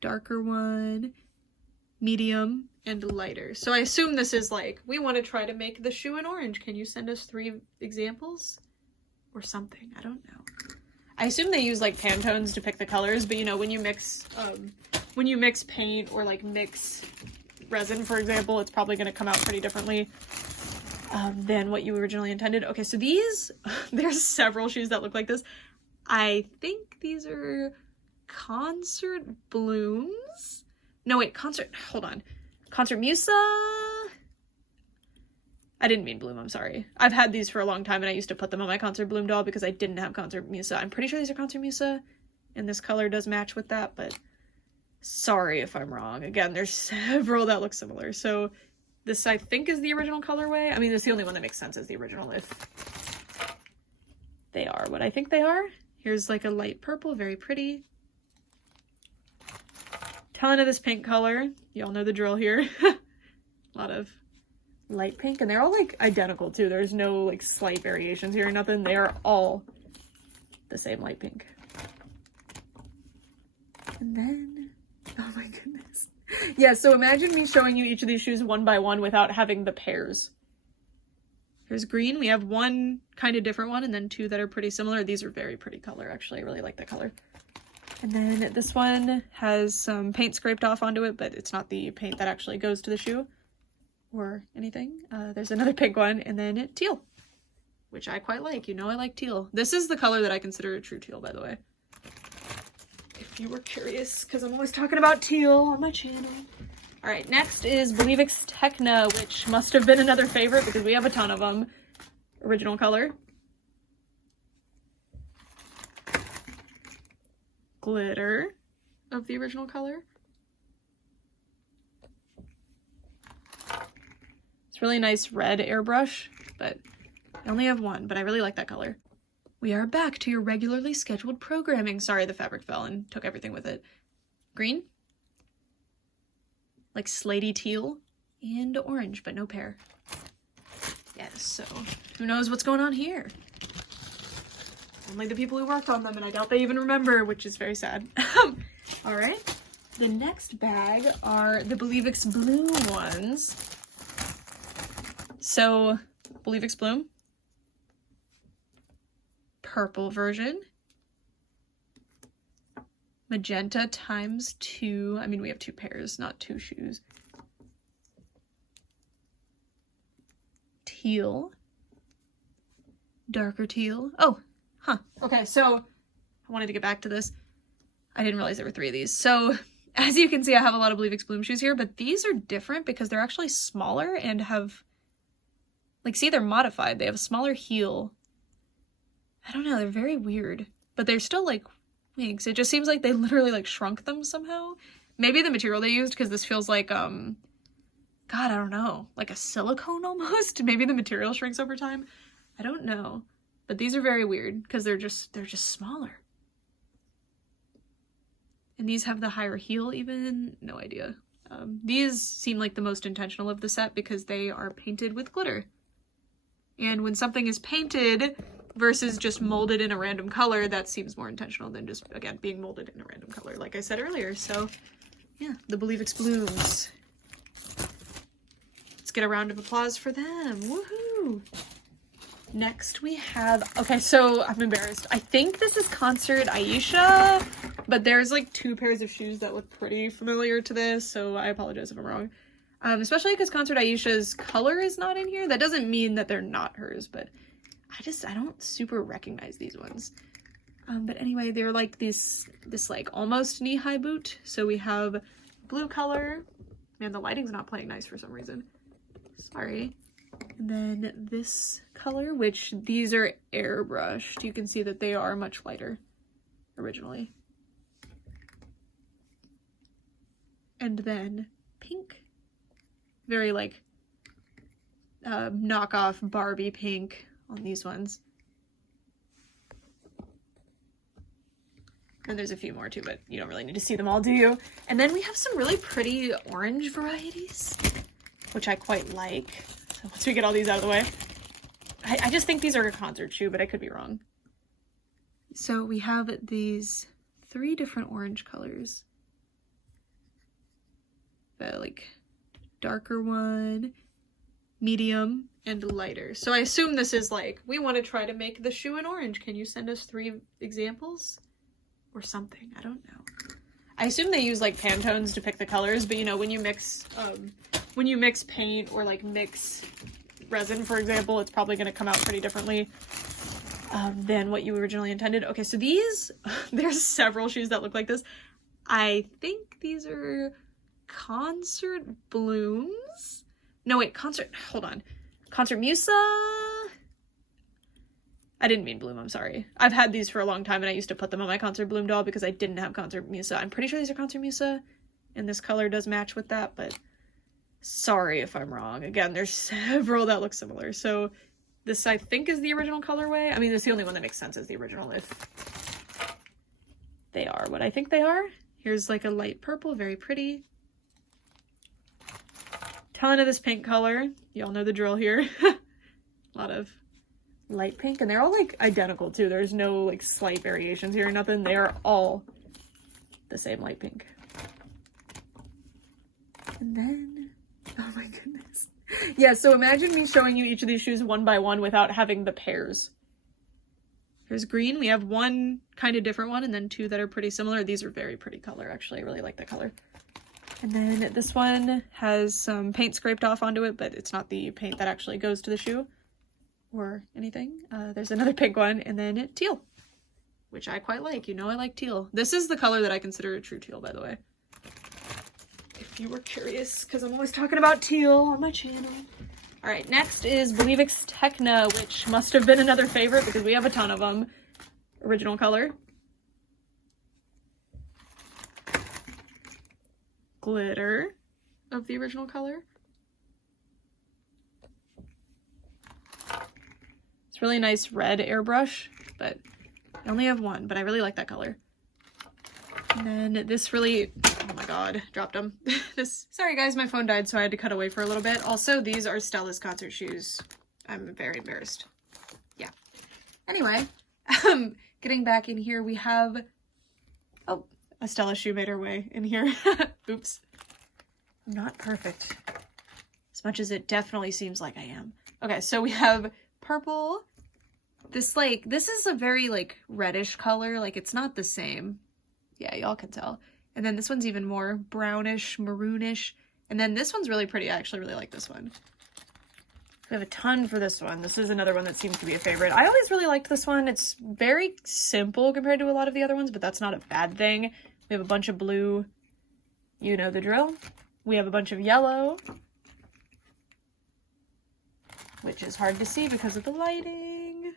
darker one, medium, and lighter. So I assume this is like, we want to try to make the shoe in orange. Can you send us 3 examples? Or something, I don't know. I assume they use like Pantones to pick the colors, but you know, when you mix paint or like mix resin, for example, it's probably going to come out pretty differently than what you originally intended. Okay, so these, there's several shoes that look like this. I think these are Concert Blooms. No, wait, hold on. Concert Musa? I didn't mean Bloom, I'm sorry. I've had these for a long time and I used to put them on my Concert Bloom doll because I didn't have Concert Musa. I'm pretty sure these are Concert Musa and this color does match with that, but sorry if I'm wrong. Again, there's several that look similar. So this I think is the original colorway. I mean, it's the only one that makes sense as the original if they are what I think they are. Here's like a light purple, very pretty. Ton of this pink color. Y'all know the drill here. A lot of light pink, and they're all like identical too. There's no like slight variations here or nothing. They are all the same light pink. And then, oh my goodness. Yeah, so imagine me showing you each of these shoes one by one without having the pairs. Here's green. We have one kind of different one and then 2 that are pretty similar. These are very pretty color, actually. I really like that color. And then this one has some paint scraped off onto it, but it's not the paint that actually goes to the shoe or anything. There's another pink one, and then teal, which I quite like. You know I like teal. This is the color that I consider a true teal, by the way. If you were curious, because I'm always talking about teal on my channel. All right, next is Believix Techna, which must have been another favorite because we have a ton of them. Original color. Glitter of the original color. It's really nice red airbrush, but I only have one, but I really like that color. We are back to your regularly scheduled programming. Sorry, the fabric fell and took everything with it. Green, like slatey teal, and orange, but no pair. Yes, so who knows what's going on here? Only the people who worked on them, and I doubt they even remember, which is very sad. All right, the next bag are the Believix Bloom ones. So, Believix Bloom, purple version, magenta ×2. I mean, we have 2 pairs, not 2 shoes. Teal, darker teal. Oh, huh. Okay, so I wanted to get back to this. I didn't realize there were 3 of these. So, as you can see, I have a lot of Believix Bloom shoes here, but these are different because they're actually smaller and have, like, see, they're modified. They have a smaller heel. I don't know, they're very weird, but they're still like wigs. It just seems like they literally like shrunk them somehow. Maybe the material they used, because this feels like, God, I don't know, like a silicone almost. Maybe the material shrinks over time. I don't know, but these are very weird because they're just smaller. And these have the higher heel even, no idea. These seem like the most intentional of the set because they are painted with glitter, And when something is painted versus just molded in a random color, that seems more intentional than just, again, being molded in a random color, like I said earlier. So yeah, the Believix Blooms. Let's get a round of applause for them. Woohoo! Next we have, okay, so I'm embarrassed. I think this is Concert Aisha, but there's like 2 pairs of shoes that look pretty familiar to this, so I apologize if I'm wrong. Especially because Concert Aisha's color is not in here. That doesn't mean that they're not hers, but I don't super recognize these ones. But anyway, they're like this like almost knee-high boot. So we have blue color. Man, the lighting's not playing nice for some reason. Sorry. And then this color, which these are airbrushed. You can see that they are much lighter originally. And then pink. Very like knockoff Barbie pink on these ones. And there's a few more too, but you don't really need to see them all, do you? And then we have some really pretty orange varieties, which I quite like. So once we get all these out of the way, I just think these are a concert shoe, but I could be wrong. So we have these 3 different orange colors. The like darker one, medium, and lighter. So I assume this is like, we want to try to make the shoe in orange. Can you send us 3 examples? Or something, I don't know. I assume they use like Pantones to pick the colors, but you know, when you mix paint or like mix resin, for example, it's probably going to come out pretty differently than what you originally intended. Okay, so these, there's several shoes that look like this. I think these are Concert Blooms. No, wait, hold on. Concert Musa? I didn't mean Bloom, I'm sorry. I've had these for a long time and I used to put them on my Concert Bloom doll because I didn't have Concert Musa. I'm pretty sure these are Concert Musa and this color does match with that, but sorry if I'm wrong. Again, there's several that look similar. So this I think is the original colorway. I mean, it's the only one that makes sense as the original if they are what I think they are. Here's like a light purple, very pretty. Ton of this pink color. Y'all know the drill here. A lot of light pink, and they're all like identical too. There's no like slight variations here or nothing. They are all the same light pink. And then, oh my goodness. Yeah, so imagine me showing you each of these shoes one by one without having the pairs. Here's green. We have one kind of different one and then 2 that are pretty similar. These are very pretty color, actually. I really like that color. And then this one has some paint scraped off onto it, but it's not the paint that actually goes to the shoe or anything. There's another pink one, and then teal, which I quite like. You know I like teal. This is the color that I consider a true teal, by the way. If you were curious, because I'm always talking about teal on my channel. All right, next is Believix Techna, which must have been another favorite because we have a ton of them. Original color. Glitter of the original color. It's really nice red airbrush, but I only have one, but I really like that color. And then this really, oh my god, dropped them. Sorry guys, my phone died, so I had to cut away for a little bit. Also, these are Stella's concert shoes. I'm very embarrassed. Yeah. Anyway, getting back in here, we have, oh, a Stella shoe made her way in here. Oops. Not perfect. As much as it definitely seems like I am. Okay, so we have purple. This is a very like reddish color. Like it's not the same. Yeah, y'all can tell. And then this one's even more brownish, maroonish. And then this one's really pretty. I actually really like this one. We have a ton for this one. This is another one that seems to be a favorite. I always really liked this one. It's very simple compared to a lot of the other ones, but that's not a bad thing. We have a bunch of blue. You know the drill. We have a bunch of yellow, which is hard to see because of the lighting.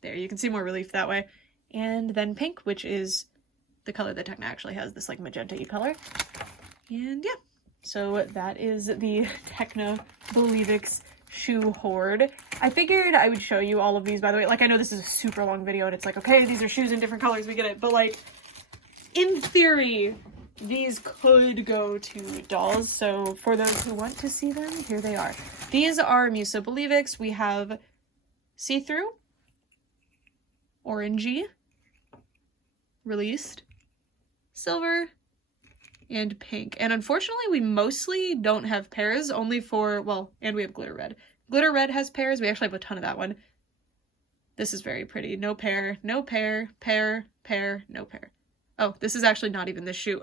There, you can see more relief that way. And then pink, which is the color that Tecna actually has, this like magenta-y color. And yeah, so that is the Tecna Believix shoe hoard. I figured I would show you all of these, by the way. Like, I know this is a super long video and it's like, okay, these are shoes in different colors, we get it. But like, in theory, these could go to dolls, so for those who want to see them, here they are. These are Musa Believix. We have see-through, orangey, released, silver, and pink. And unfortunately, we mostly don't have pairs, only for, well, and we have glitter red. Glitter red has pairs. We actually have a ton of that one. This is very pretty. No pair, no pair, pair, pair, no pair. Oh, this is actually not even the shoe.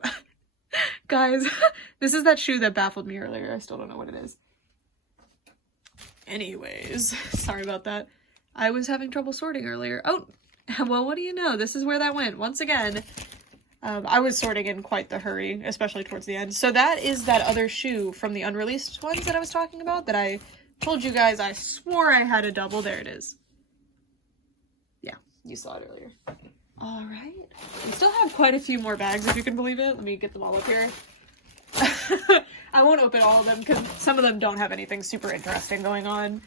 Guys, this is that shoe that baffled me earlier. I still don't know what it is. Anyways, sorry about that. I was having trouble sorting earlier. Oh, well, what do you know? This is where that went. Once again, I was sorting in quite the hurry, especially towards the end. So that is that other shoe from the unreleased ones that I was talking about that I told you guys I swore I had a double. There it is. Yeah, you saw it earlier. All right. We still have quite a few more bags, if you can believe it. Let me get them all up here. I won't open all of them because some of them don't have anything super interesting going on.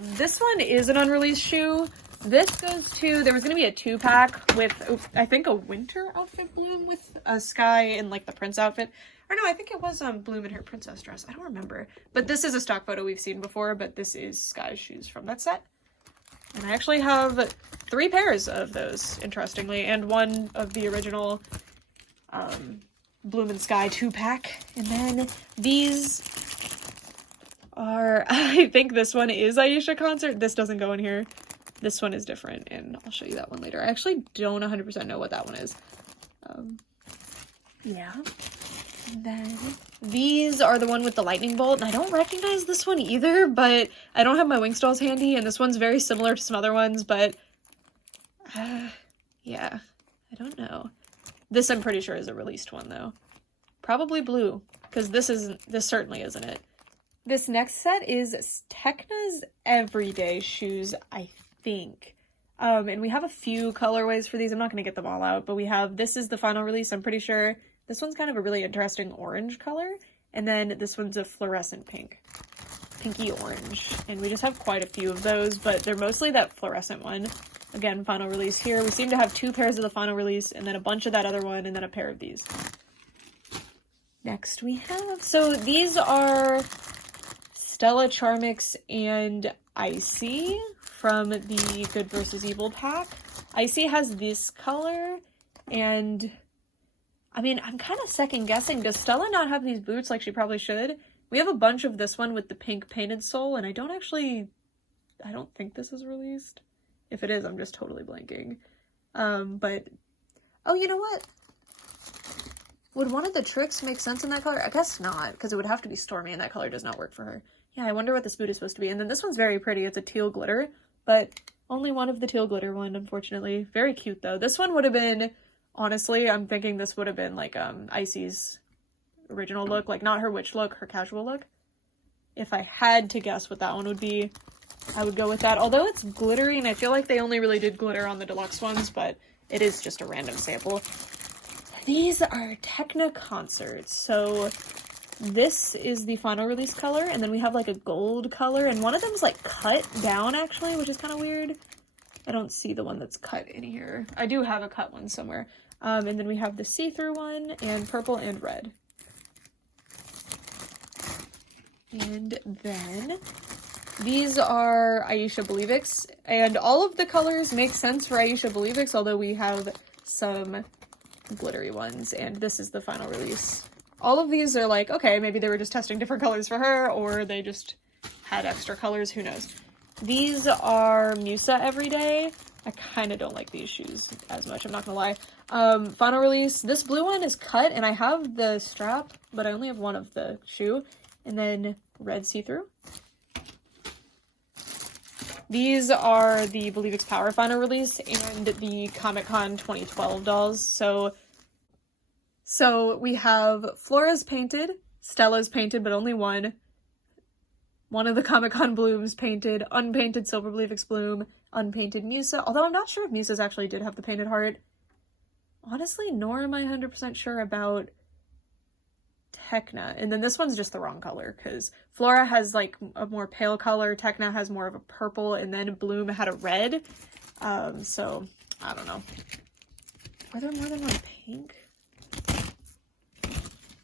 This one is an unreleased shoe. This goes to, there was going to be a 2-pack with, I think, a winter outfit Bloom with a Sky in like the Prince outfit. Or no, I think it was Bloom in her princess dress. I don't remember. But this is a stock photo we've seen before, but this is Sky's shoes from that set. And I actually have 3 pairs of those, interestingly, and one of the original Bloom and Sky 2-pack. And then these are, I think this one is Aisha Concert. This doesn't go in here. This one is different, and I'll show you that one later. I actually don't 100% know what that one is. Yeah. And then these are the one with the lightning bolt, and I don't recognize this one either, but I don't have my WINX dolls handy, and this one's very similar to some other ones, but yeah, I don't know. This I'm pretty sure is a released one though. Probably blue, because this certainly isn't it. This next set is Techna's everyday shoes, I think. And we have a few colorways for these. I'm not going to get them all out, but we have, this is the final release, I'm pretty sure. This one's kind of a really interesting orange color, and then this one's a fluorescent pink. Pinky orange. And we just have quite a few of those, but they're mostly that fluorescent one. Again, final release here. We seem to have 2 pairs of the final release, and then a bunch of that other one, and then a pair of these. Next we have, so these are Stella Charmix and Icy from the Good vs. Evil pack. Icy has this color, and I mean, I'm kind of second guessing. Does Stella not have these boots like she probably should? We have a bunch of this one with the pink painted sole, and I don't think this is released. If it is, I'm just totally blanking. But, oh, you know what? Would one of the tricks make sense in that color? I guess not, because it would have to be Stormy, and that color does not work for her. Yeah, I wonder what this boot is supposed to be. And then this one's very pretty. It's a teal glitter, but only one of the teal glitter one, unfortunately. Very cute, though. This one would have been, honestly, I'm thinking this would have been, like, Icy's original look. Like, not her witch look, her casual look. If I had to guess what that one would be, I would go with that. Although it's glittery, and I feel like they only really did glitter on the deluxe ones, but it is just a random sample. These are Techna Concerts. So this is the final release color, and then we have like a gold color, and one of them's like cut down actually, which is kind of weird. I don't see the one that's cut in here. I do have a cut one somewhere. And then we have the see-through one, and purple and red. And then these are Aisha Believix, and all of the colors make sense for Aisha Believix, although we have some glittery ones, and this is the final release. All of these are like, okay, maybe they were just testing different colors for her, or they just had extra colors, who knows. These are Musa Everyday. I kind of don't like these shoes as much, I'm not gonna lie. Final release, this blue one is cut, and I have the strap, but I only have one of the shoe. And then red see-through. These are the Believix Power final release and the Comic-Con 2012 dolls. So we have Flora's painted, Stella's painted, but only one. One of the Comic-Con Blooms painted, unpainted Silver Believix Bloom, unpainted Musa, although I'm not sure if Musa's actually did have the painted heart. Honestly, nor am I 100% sure about Tecna. And then this one's just the wrong color, because Flora has like a more pale color, Tecna has more of a purple, and then Bloom had a red. So, I don't know. Are there more than one pink?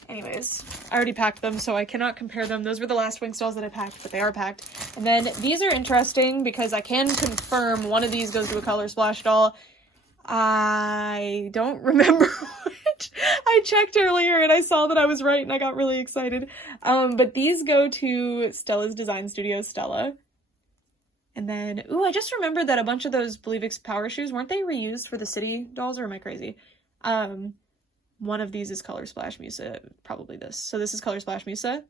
Anyways, I already packed them, so I cannot compare them. Those were the last WINX dolls that I packed, but they are packed. And then these are interesting because I can confirm one of these goes to a Color Splash doll. I don't remember which. I checked earlier and I saw that I was right and I got really excited. But these go to Stella's design studio, Stella. And then, ooh, I just remembered that a bunch of those Believix Power Shoes, weren't they reused for the City dolls, or am I crazy? One of these is Color Splash Musa, probably this. So this is Color Splash Musa.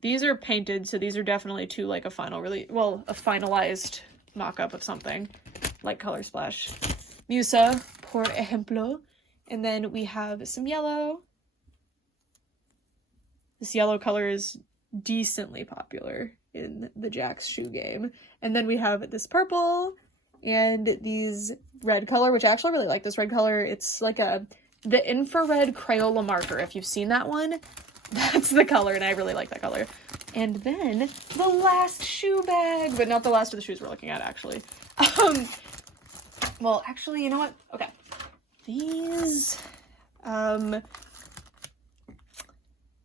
These are painted, so these are definitely to like a final release, well, a finalized mock-up of something like Color Splash Musa, por ejemplo. And then we have some yellow. This yellow color is decently popular in the Jax shoe game. And then we have this purple and these red color, which I actually really like this red color. It's like the infrared Crayola marker. If you've seen that one, that's the color, and I really like that color. And then the last shoe bag, but not the last of the shoes we're looking at, actually. Well, actually, you know what? Okay. These,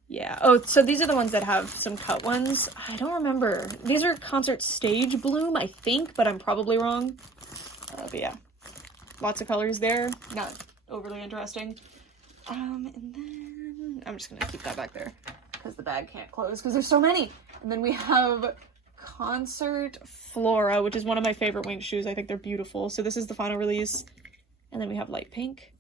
yeah. Oh, so these are the ones that have some cut ones. I don't remember. These are Concert Stage Bloom, I think, but I'm probably wrong. But yeah, lots of colors there. Not overly interesting. And then I'm just gonna keep that back there because the bag can't close because there's so many. And then we have Concert Flora, which is one of my favorite WINX shoes. I think they're beautiful. So this is the final release. And then we have light pink.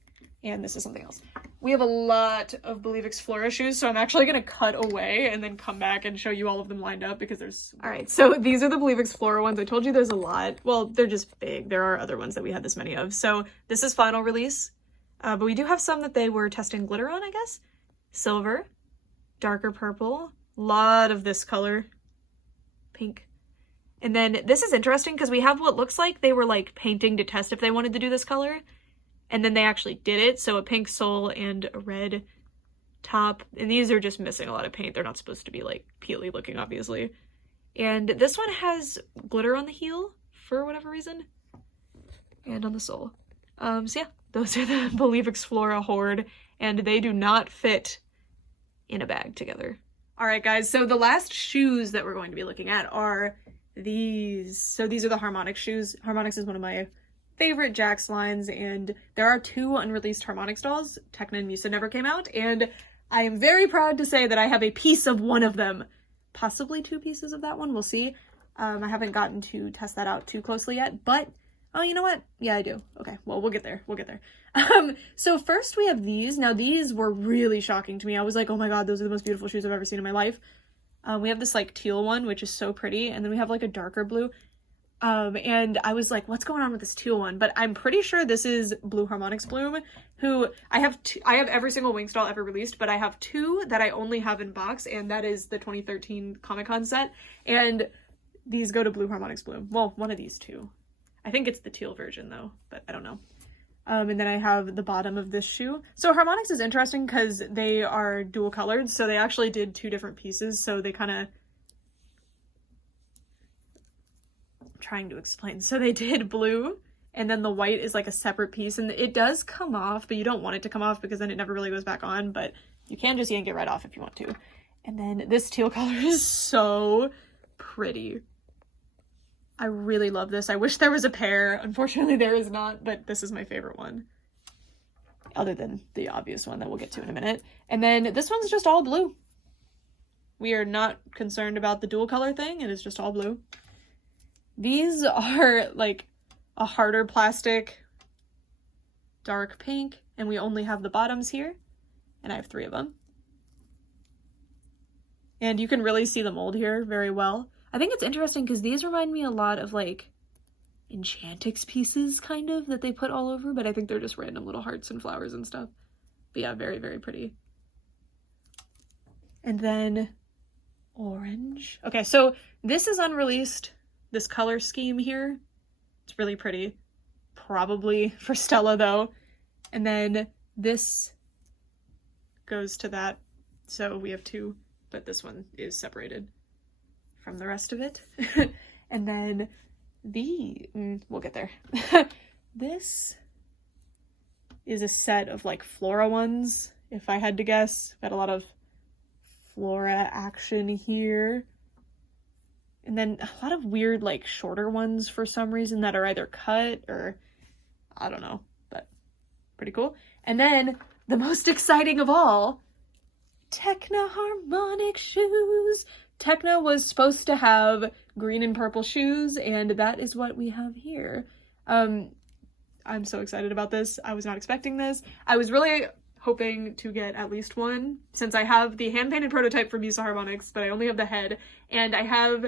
And this is something else. We have a lot of Believix Flora shoes, so I'm actually going to cut away and then come back and show you all of them lined up because there's... Alright, so these are the Believix Flora ones. I told you there's a lot. Well, they're just big. There are other ones that we had this many of. So this is final release. But we do have some that they were testing glitter on, I guess. Silver, darker purple, a lot of this color, pink. And then this is interesting because we have what looks like they were like painting to test if they wanted to do this color. And then they actually did it. So a pink sole and a red top. And these are just missing a lot of paint. They're not supposed to be like peely looking, obviously. And this one has glitter on the heel for whatever reason. And on the sole. So yeah, those are the Believix Flora Horde. And they do not fit in a bag together. Alright guys, so the last shoes that we're going to be looking at are these. So these are the Harmonic shoes. Harmonix is one of my favorite Jax lines, and there are 2 unreleased Harmonix dolls. Techna and Musa never came out, and I am very proud to say that I have a piece of one of them. Possibly 2 pieces of that one, we'll see. I haven't gotten to test that out too closely yet, but, oh, you know what? Yeah, I do. Okay, well, we'll get there. We'll get there. So first we have these. Now, these were really shocking to me. I was like, oh my god, those are the most beautiful shoes I've ever seen in my life. We have this, like, teal one, which is so pretty, and then we have, like, a darker blue. And I was like, what's going on with this teal one? But I'm pretty sure this is Blue Harmonix Bloom, who I have every single WINX doll ever released, but I have 2 that I only have in box, and that is the 2013 Comic-Con set, and these go to Blue Harmonix Bloom. Well, one of these 2. I think it's the teal version though, but I don't know. And then I have the bottom of this shoe. So Harmonix is interesting because they are dual colored, so they actually did 2 different pieces, so they kind of... trying to explain. So they did blue, and then the white is like a separate piece, and it does come off, but you don't want it to come off because then it never really goes back on, but you can just yank it right off if you want to. And then this teal color is so pretty. I really love this. I wish there was a pair. Unfortunately, there is not, but this is my favorite one. Other than the obvious one that we'll get to in a minute. And then this one's just all blue. We are not concerned about the dual color thing. It is just all blue. These are like a harder plastic, dark pink, and we only have the bottoms here, and I have 3 of them. And you can really see the mold here very well. I think it's interesting because these remind me a lot of like Enchantix pieces kind of that they put all over, but I think they're just random little hearts and flowers and stuff. But yeah, very, very pretty. And then orange. Okay, so this is unreleased. This color scheme here, it's really pretty. Probably for Stella though. And then this goes to that. So we have 2, but this one is separated from the rest of it. And then we'll get there. This is a set of like Flora ones, if I had to guess. Got a lot of Flora action here. And then a lot of weird like shorter ones for some reason that are either cut or I don't know, but pretty cool. And then the most exciting of all, Techna Harmonic Shoes. Techna was supposed to have green and purple shoes, and that is what we have here. I'm so excited about this. I was not expecting this. I was really hoping to get at least one, since I have the hand-painted prototype for Musa Harmonix, but I only have the head, and I have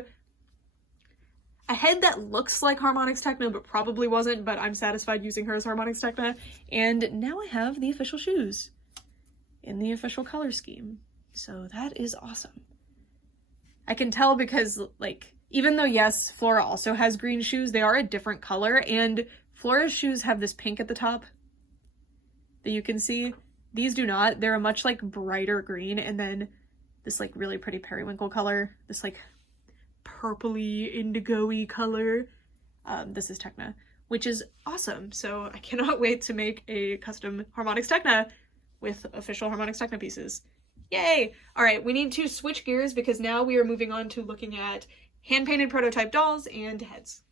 a head that looks like Harmonix Techno, but probably wasn't, but I'm satisfied using her as Harmonix Techna, and now I have the official shoes in the official color scheme, so that is awesome. I can tell because, like, even though, yes, Flora also has green shoes, they are a different color, and Flora's shoes have this pink at the top that you can see. These do not. They're a much, like, brighter green, and then this, like, really pretty periwinkle color, this, like, purpley, indigo-y color. This is Tecna, which is awesome. So I cannot wait to make a custom Harmonix Techna with official Harmonix Techna pieces. Yay! All right, we need to switch gears because now we are moving on to looking at hand-painted prototype dolls and heads.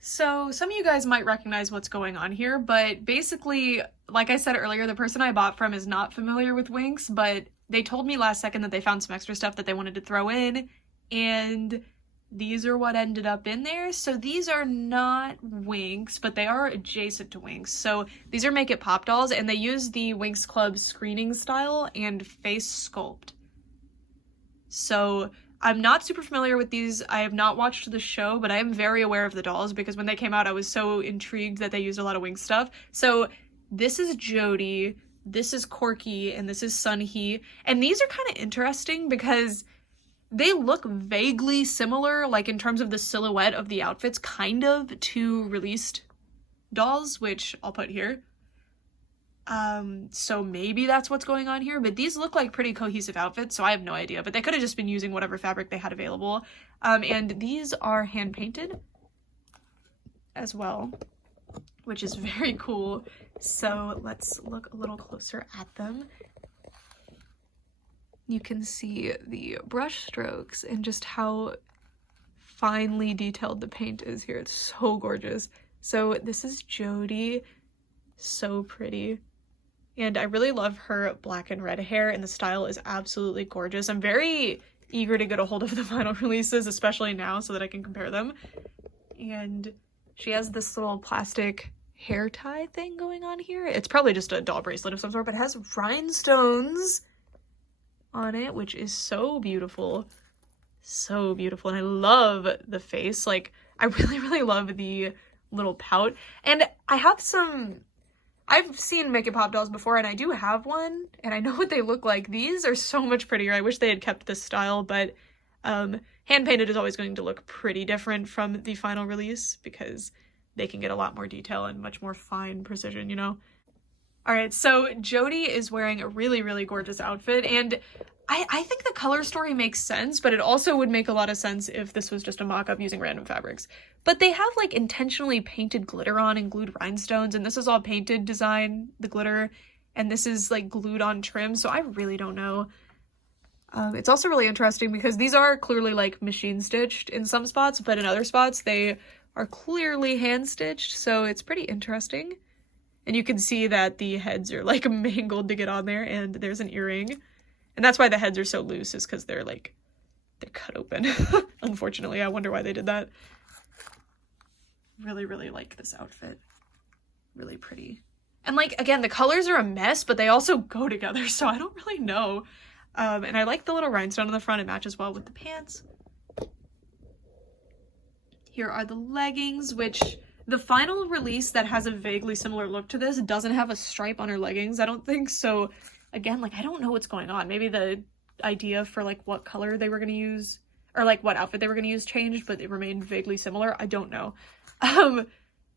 So some of you guys might recognize what's going on here, but basically, like I said earlier, the person I bought from is not familiar with WINX, but they told me last second that they found some extra stuff that they wanted to throw in, and these are what ended up in there. So these are not WINX, but they are adjacent to WINX. So these are Make It Pop dolls, and they use the WINX Club screening style and face sculpt. So I'm not super familiar with these. I have not watched the show, but I am very aware of the dolls because when they came out, I was so intrigued that they used a lot of WINX stuff. So this is Jody, this is Corky, and this is Sunhee. And these are kind of interesting because they look vaguely similar, like in terms of the silhouette of the outfits, kind of to released dolls, which I'll put here. So maybe that's what's going on here, but these look like pretty cohesive outfits, so I have no idea, but they could have just been using whatever fabric they had available. And these are hand painted as well, which is very cool. So let's look a little closer at them. You can see the brush strokes and just how finely detailed the paint is here. It's so gorgeous. So this is Jody, so pretty. And I really love her black and red hair, and the style is absolutely gorgeous. I'm very eager to get a hold of the final releases, especially now, so that I can compare them. And she has this little plastic hair tie thing going on here. It's probably just a doll bracelet of some sort, but it has rhinestones on it, which is so beautiful. So beautiful. And I love the face. Like, I really love the little pout. And I've seen Make It Pop dolls before, and I do have one, and I know what they look like. These are so much prettier. I wish they had kept this style, but hand-painted is always going to look pretty different from the final release because they can get a lot more detail and much more fine precision, you know? All right, so Jody is wearing a really gorgeous outfit, and I think the color story makes sense, but it also would make a lot of sense if this was just a mock-up using random fabrics. But they have, like, intentionally painted glitter on and glued rhinestones, and this is all painted design, the glitter, and this is, like, glued on trim, so I really don't know. It's also really interesting because these are clearly, like, machine-stitched in some spots, but in other spots they are clearly hand-stitched, so it's pretty interesting. And you can see that the heads are, like, mangled to get on there, and there's an earring. And that's why the heads are so loose, is because they're cut open. Unfortunately, I wonder why they did that. Really like this outfit. Really pretty. And, like, again, the colors are a mess, but they also go together, so I don't really know. And I like the little rhinestone on the front. It matches well with the pants. Here are the leggings, which the final release that has a vaguely similar look to this doesn't have a stripe on her leggings, I don't think. So again, like, I don't know what's going on. Maybe the idea for, like, what color they were going to use, or, like, what outfit they were going to use changed, but it remained vaguely similar. I don't know.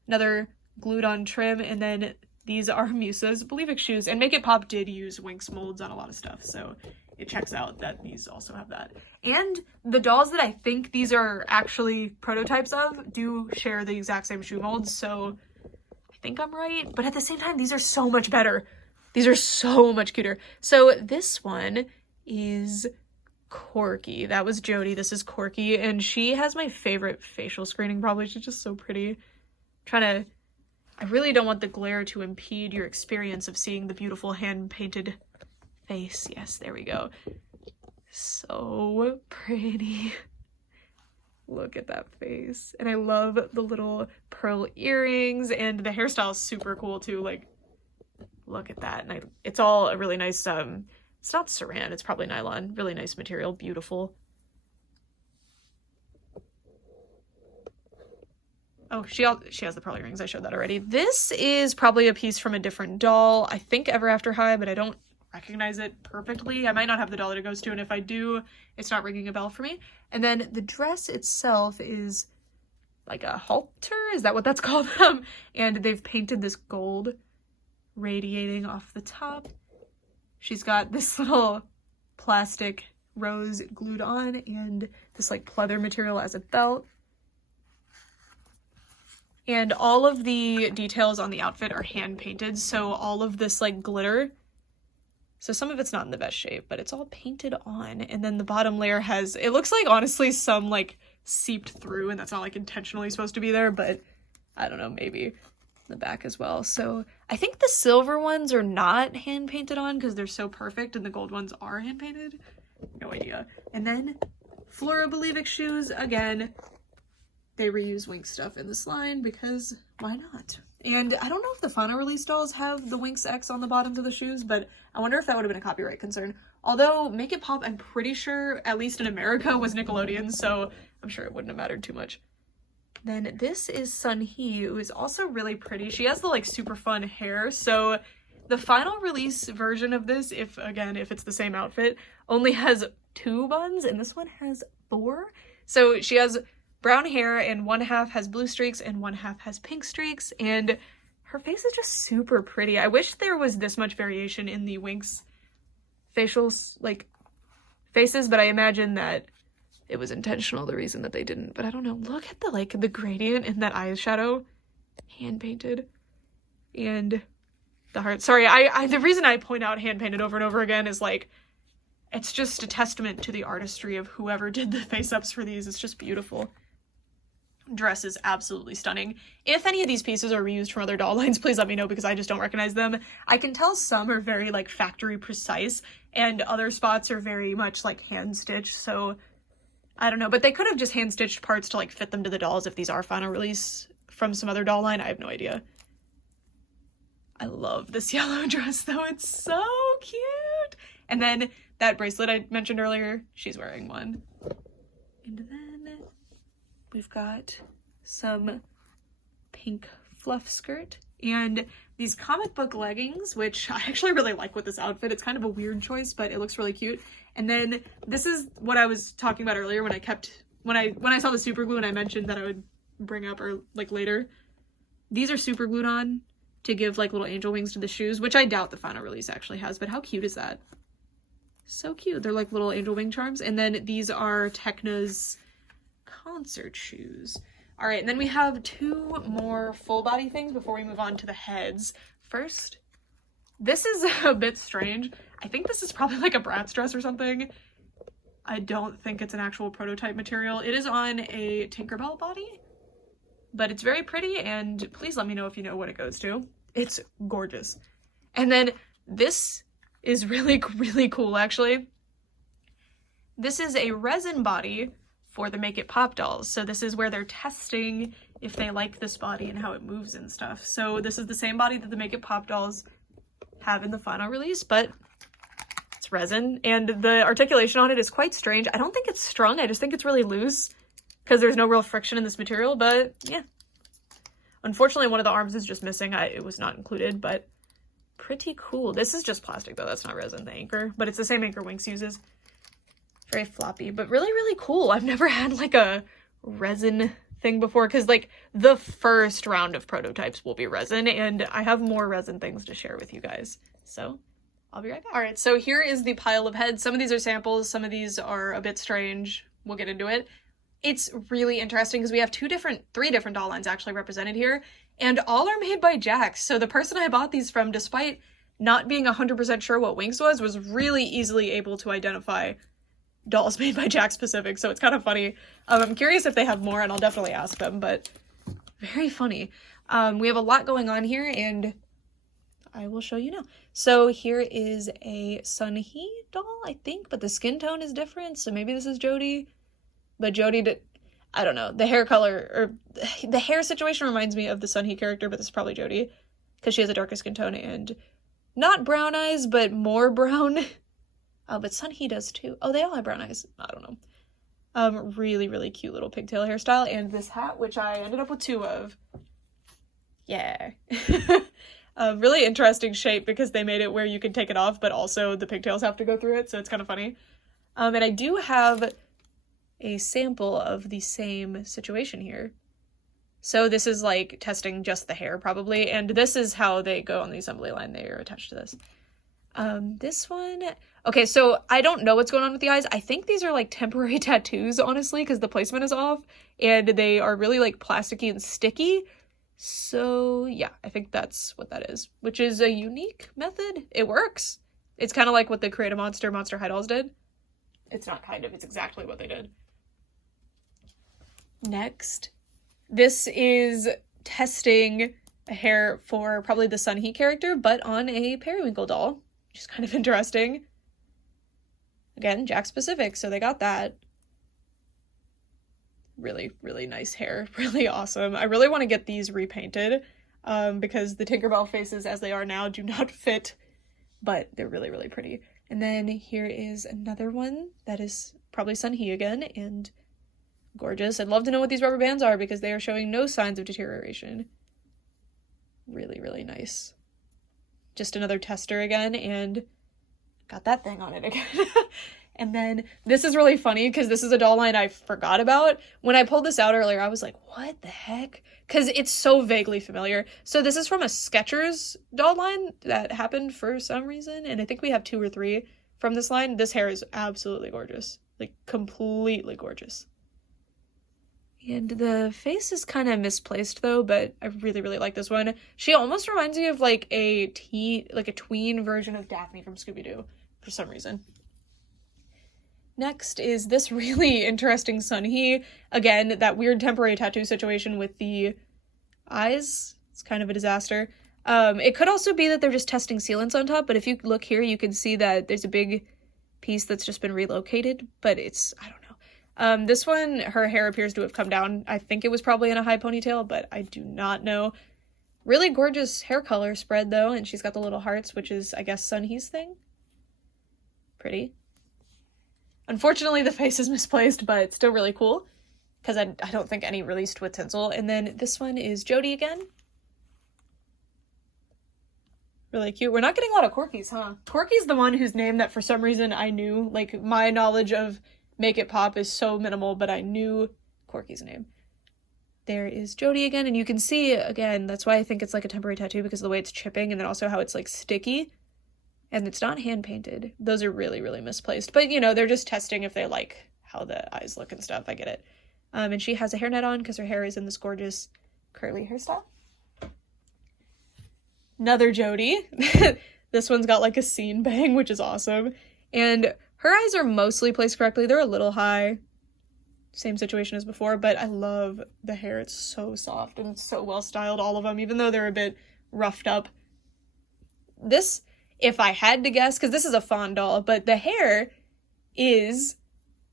Another glued on trim, and then these are Musa's Believix shoes. And Make It Pop did use WINX molds on a lot of stuff, so it checks out that these also have that. And the dolls that I think these are actually prototypes of do share the exact same shoe molds, so I think I'm right, but at the same time, these are so much better. These are so much cuter. So this one is Corky. That was Jody. This is Corky, and she has my favorite facial screening probably. She's just so pretty. I really don't want the glare to impede your experience of seeing the beautiful hand-painted face. Yes, there we go. So pretty. Look at that face. And I love the little pearl earrings, and the hairstyle is super cool too. Like, look at that. And it's all a really nice, it's not saran, it's probably nylon. Really nice material, beautiful. Oh, she has the pearl earrings, I showed that already. This is probably a piece from a different doll. I think Ever After High, but I don't recognize it perfectly. I might not have the doll that it goes to, and if I do, it's not ringing a bell for me. And then the dress itself is like a halter, is that what that's called? And they've painted this gold radiating off the top. She's got this little plastic rose glued on and this like pleather material as a belt. And all of the details on the outfit are hand painted, so all of this like glitter, so some of it's not in the best shape, but it's all painted on. And then the bottom layer has, it looks like honestly some like seeped through, and that's not like intentionally supposed to be there, but I don't know, maybe the back as well. So I think the silver ones are not hand painted on because they're so perfect, and the gold ones are hand painted. No idea. And then Flora Believix shoes, again, they reuse WINX stuff in this line because why not? And I don't know if the final release dolls have the WINX X on the bottoms of the shoes, but I wonder if that would have been a copyright concern. Although Make It Pop, I'm pretty sure, at least in America, was Nickelodeon, so I'm sure it wouldn't have mattered too much. Then this is Sunhee, who is also really pretty. She has the like super fun hair, so the final release version of this, if it's the same outfit, only has 2 buns, and this one has 4. So she has brown hair, and one half has blue streaks and one half has pink streaks, and her face is just super pretty. I wish there was this much variation in the WINX facials, like, faces, but I imagine that it was intentional, the reason that they didn't, but I don't know. Look at the, like, the gradient in that eyeshadow, hand-painted, and the heart. Sorry, the reason I point out hand-painted over and over again is, like, it's just a testament to the artistry of whoever did the face-ups for these. It's just beautiful. Dress is absolutely stunning. If any of these pieces are reused from other doll lines, please let me know because I just don't recognize them. I can tell some are very like factory precise and other spots are very much like hand stitched, so I don't know, but they could have just hand stitched parts to like fit them to the dolls if these are final release from some other doll line. I have no idea. I love this yellow dress though, it's so cute. And then that bracelet I mentioned earlier, she's wearing one. And then we've got some pink fluff skirt and these comic book leggings, which I actually really like with this outfit. It's kind of a weird choice, but it looks really cute. And then this is what I was talking about earlier when I saw the super glue and I mentioned that I would bring up or like later. These are super glued on to give like little angel wings to the shoes, which I doubt the final release actually has, but how cute is that? So cute. They're like little angel wing charms. And then these are Techna's concert shoes. All right, and then we have 2 more full body things before we move on to the heads. First, this is a bit strange. I think this is probably like a Bratz dress or something. I don't think it's an actual prototype material. It is on a Tinkerbell body, but it's very pretty, and please let me know if you know what it goes to. It's gorgeous. And then this is really, really cool, actually. This is a resin body for the Make It Pop dolls. So this is where they're testing if they like this body and how it moves and stuff. So this is the same body that the Make It Pop dolls have in the final release, but it's resin, and the articulation on it is quite strange. I don't think it's strung, I just think it's really loose because there's no real friction in this material, but yeah. Unfortunately, one of the arms is just missing. It was not included, but pretty cool. This is just plastic though, that's not resin, the anchor, but it's the same anchor WINX uses. Very floppy, but really, really cool. I've never had like a resin thing before because like the first round of prototypes will be resin, and I have more resin things to share with you guys. So I'll be right back. All right, so here is the pile of heads. Some of these are samples, some of these are a bit strange. We'll get into it. It's really interesting because we have 3 different doll lines actually represented here, And all are made by Jax. So the person I bought these from, despite not being 100% sure what WINX was really easily able to identify dolls made by Jax Pacific. So it's kind of funny. I'm curious if they have more, and I'll definitely ask them, but very funny. We have a lot going on here, and I will show you now. So here is a Sunhee doll, I think, but the skin tone is different, so maybe this is Jodie. But Jodie did, I don't know, the hair color, or the hair situation reminds me of the Sunhee character, but this is probably Jodie, because she has a darker skin tone and not brown eyes, but more brown. Oh, but Sunhee does too. Oh, they all have brown eyes. I don't know. Really, really cute little pigtail hairstyle, and this hat, which I ended up with 2 of. Yeah. Really interesting shape because they made it where you can take it off, but also the pigtails have to go through it, so it's kind of funny. And I do have a sample of the same situation here. So this is like testing just the hair probably, and this is how they go on the assembly line. They are attached to this. This one, okay, so I don't know what's going on with the eyes. I think these are like temporary tattoos, honestly, because the placement is off, and they are really like plasticky and sticky. So yeah, I think that's what that is, which is a unique method. It works. It's kind of like what the Create a Monster Monster High Dolls did. It's not kind of, it's exactly what they did. Next, this is testing a hair for probably the Sunhee character, but on a Periwinkle doll, which is kind of interesting. Again, Jax Pacific, so they got that. Really, really nice hair. Really awesome. I really want to get these repainted because the Tinkerbell faces as they are now do not fit, but they're really, really pretty. And then here is another one that is probably Sunhee again, and gorgeous. I'd love to know what these rubber bands are because they are showing no signs of deterioration. Really, really nice. Just another tester again, and got that thing on it again. And then this is really funny because this is a doll line I forgot about. When I pulled this out earlier, I was like, what the heck? Because it's so vaguely familiar. So this is from a Skechers doll line that happened for some reason, and I think we have 2 or 3 from this line. This hair is absolutely gorgeous. Like, completely gorgeous. And the face is kind of misplaced though, but I really, really like this one. She almost reminds me of like a tween version of Daphne from Scooby-Doo for some reason. Next is this really interesting Sunhee. Again, that weird temporary tattoo situation with the eyes. It's kind of a disaster. It could also be that they're just testing sealants on top, but if you look here, you can see that there's a big piece that's just been relocated, but it's, I don't know. This one, her hair appears to have come down. I think it was probably in a high ponytail, but I do not know. Really gorgeous hair color spread though, and she's got the little hearts, which is, I guess, Sunhee's thing. Pretty. Unfortunately, the face is misplaced, but it's still really cool, because I don't think any released with tinsel. And then this one is Jodie again. Really cute. We're not getting a lot of Corkys, huh? Corky's the one whose name that for some reason I knew. Like, my knowledge of Make It Pop is so minimal, but I knew Corky's name. There is Jodie again, and you can see, again, that's why I think it's like a temporary tattoo, because of the way it's chipping, and then also how it's like sticky. And it's not hand-painted. Those are really, really misplaced. But, you know, they're just testing if they like how the eyes look and stuff. I get it. And she has a hairnet on because her hair is in this gorgeous curly hairstyle. Another Jodie. This one's got like a scene bang, which is awesome. And her eyes are mostly placed correctly. They're a little high. Same situation as before, but I love the hair. It's so soft and it's so well styled, all of them, even though they're a bit roughed up. This, if I had to guess, because this is a fawn doll, but the hair is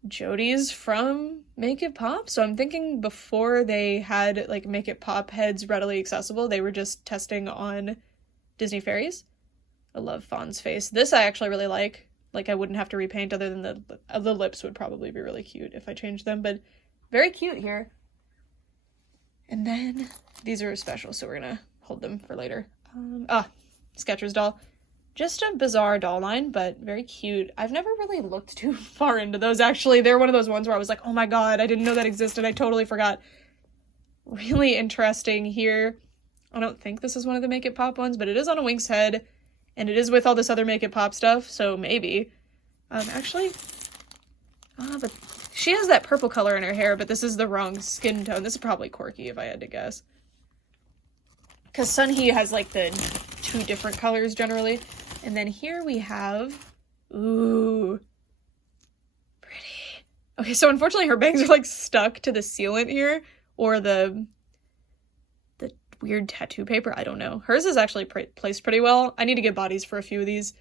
Jodie's from Make It Pop. So I'm thinking before they had like Make It Pop heads readily accessible, they were just testing on Disney fairies. I love Fawn's face. This I actually really like. Like, I wouldn't have to repaint, other than the lips would probably be really cute if I changed them, but very cute here. And then these are special, so we're gonna hold them for later. Skechers doll. Just a bizarre doll line, but very cute. I've never really looked too far into those, actually. They're one of those ones where I was like, oh my god, I didn't know that existed. I totally forgot. Really interesting here. I don't think this is one of the Make It Pop ones, but it is on a WINX head, and it is with all this other Make It Pop stuff, so maybe. But she has that purple color in her hair, but this is the wrong skin tone. This is probably Corky, if I had to guess. because Sunhee has like the 2 different colors generally. And then here we have, ooh, pretty. Okay, so unfortunately her bangs are like stuck to the sealant here, or the weird tattoo paper. I don't know. Hers is actually placed pretty well. I need to get bodies for a few of these,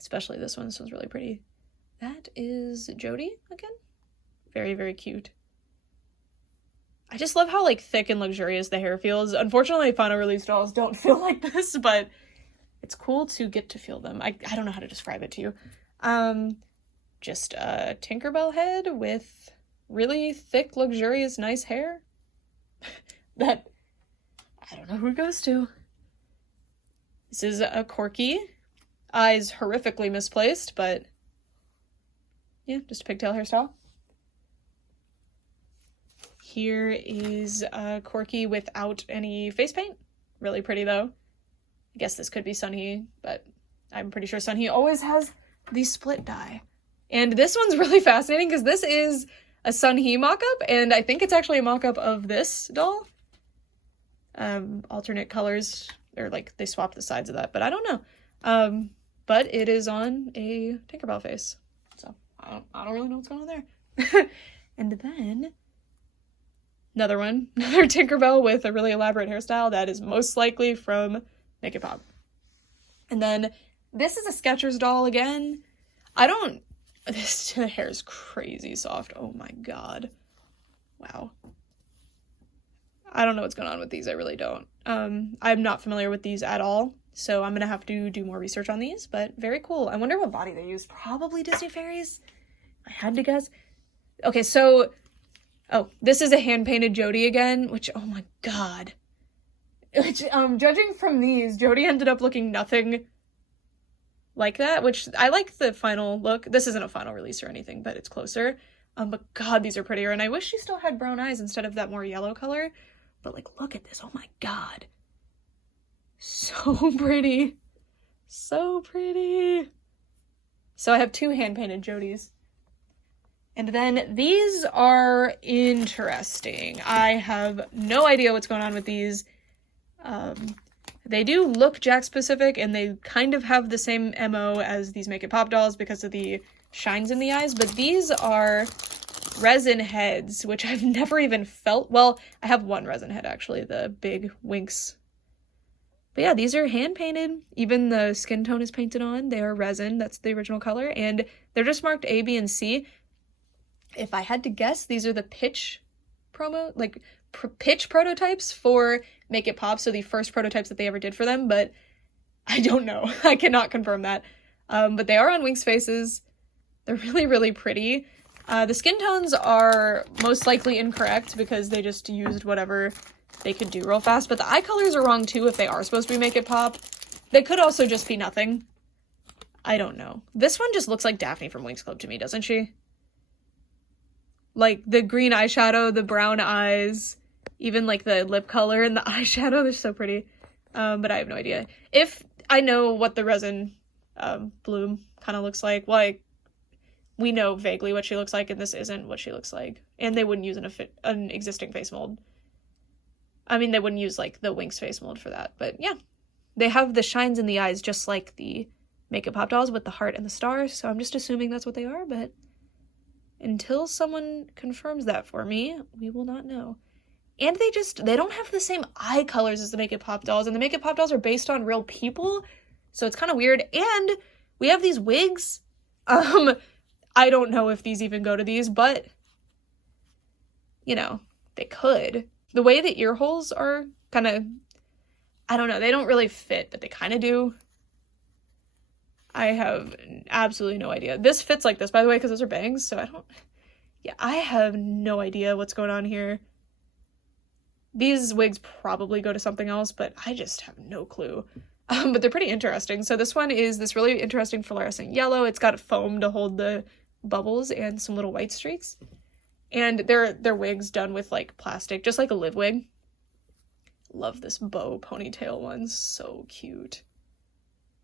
especially this one. This one's really pretty. That is Jody again. Very, very cute. I just love how like thick and luxurious the hair feels. Unfortunately, final release dolls don't feel like this, but it's cool to get to feel them. I don't know how to describe it to you. Just a Tinkerbell head with really thick, luxurious, nice hair. That I don't know who it goes to. This is a Corky. Eyes horrifically misplaced, but yeah, just a pigtail hairstyle. Here is a Corky without any face paint. Really pretty though. I guess this could be Sunhee, but I'm pretty sure Sunhee always has the split dye. And this one's really fascinating because this is a Sunhee mock-up, and I think it's actually a mock-up of this doll. Alternate colors, or like they swapped the sides of that, but I don't know. But it is on a Tinkerbell face, so I don't really know what's going on there. And then another Tinkerbell with a really elaborate hairstyle that is most likely from Make It Pop. And then this is a Skechers doll again. The hair is crazy soft. Oh my god. Wow. I don't know what's going on with these. I really don't. I'm not familiar with these at all, so I'm gonna have to do more research on these, but very cool. I wonder what body they used. Probably Disney Fairies. I had to guess. Okay, so, oh, this is a hand-painted Jody again, which, oh my god. Which, judging from these, Jody ended up looking nothing like that, which I like the final look. This isn't a final release or anything, but it's closer. But god, these are prettier, and I wish she still had brown eyes instead of that more yellow color. But, like, look at this. Oh, my God. So pretty. So pretty. So I have 2 hand-painted Jodies. And then these are interesting. I have no idea what's going on with these. They do look Jack-specific, and they kind of have the same MO as these Make It Pop dolls because of the shines in the eyes. But these are Resin Heads, which I've never even felt. Well, I have one resin head, actually, the big WINX. But yeah, these are hand-painted. Even the skin tone is painted on. They are resin. That's the original color. And they're just marked A, B, and C. If I had to guess, these are the pitch prototypes for Make It Pop. So the first prototypes that they ever did for them. But I don't know. I cannot confirm that. But they are on WINX faces. They're really, really pretty. The skin tones are most likely incorrect because they just used whatever they could do real fast, but the eye colors are wrong too if they are supposed to be Make It Pop. They could also just be nothing. I don't know. This one just looks like Daphne from Winx Club to me, doesn't she? Like, the green eyeshadow, the brown eyes, even like the lip color and the eyeshadow, they're so pretty. But I have no idea. If I know what the Resin Bloom kind of looks like, well, we know vaguely what she looks like, and this isn't what she looks like. And they wouldn't use an existing face mold. I mean, they wouldn't use, like, the WINX face mold for that. But, yeah. They have the shines in the eyes just like the Make It Pop dolls with the heart and the stars. So I'm just assuming that's what they are. But until someone confirms that for me, we will not know. And they don't have the same eye colors as the Make It Pop dolls. And the Make It Pop dolls are based on real people. So it's kind of weird. And we have these wigs. I don't know if these even go to these, but, you know, they could. The way the ear holes are kind of, I don't know, they don't really fit, but they kind of do. I have absolutely no idea. This fits like this, by the way, because those are bangs, so I have no idea what's going on here. These wigs probably go to something else, but I just have no clue. But they're pretty interesting. So this one is this really interesting fluorescent yellow. It's got foam to hold the bubbles and some little white streaks. And they're wigs done with, like, plastic, just like a live wig. Love this bow ponytail one. So cute.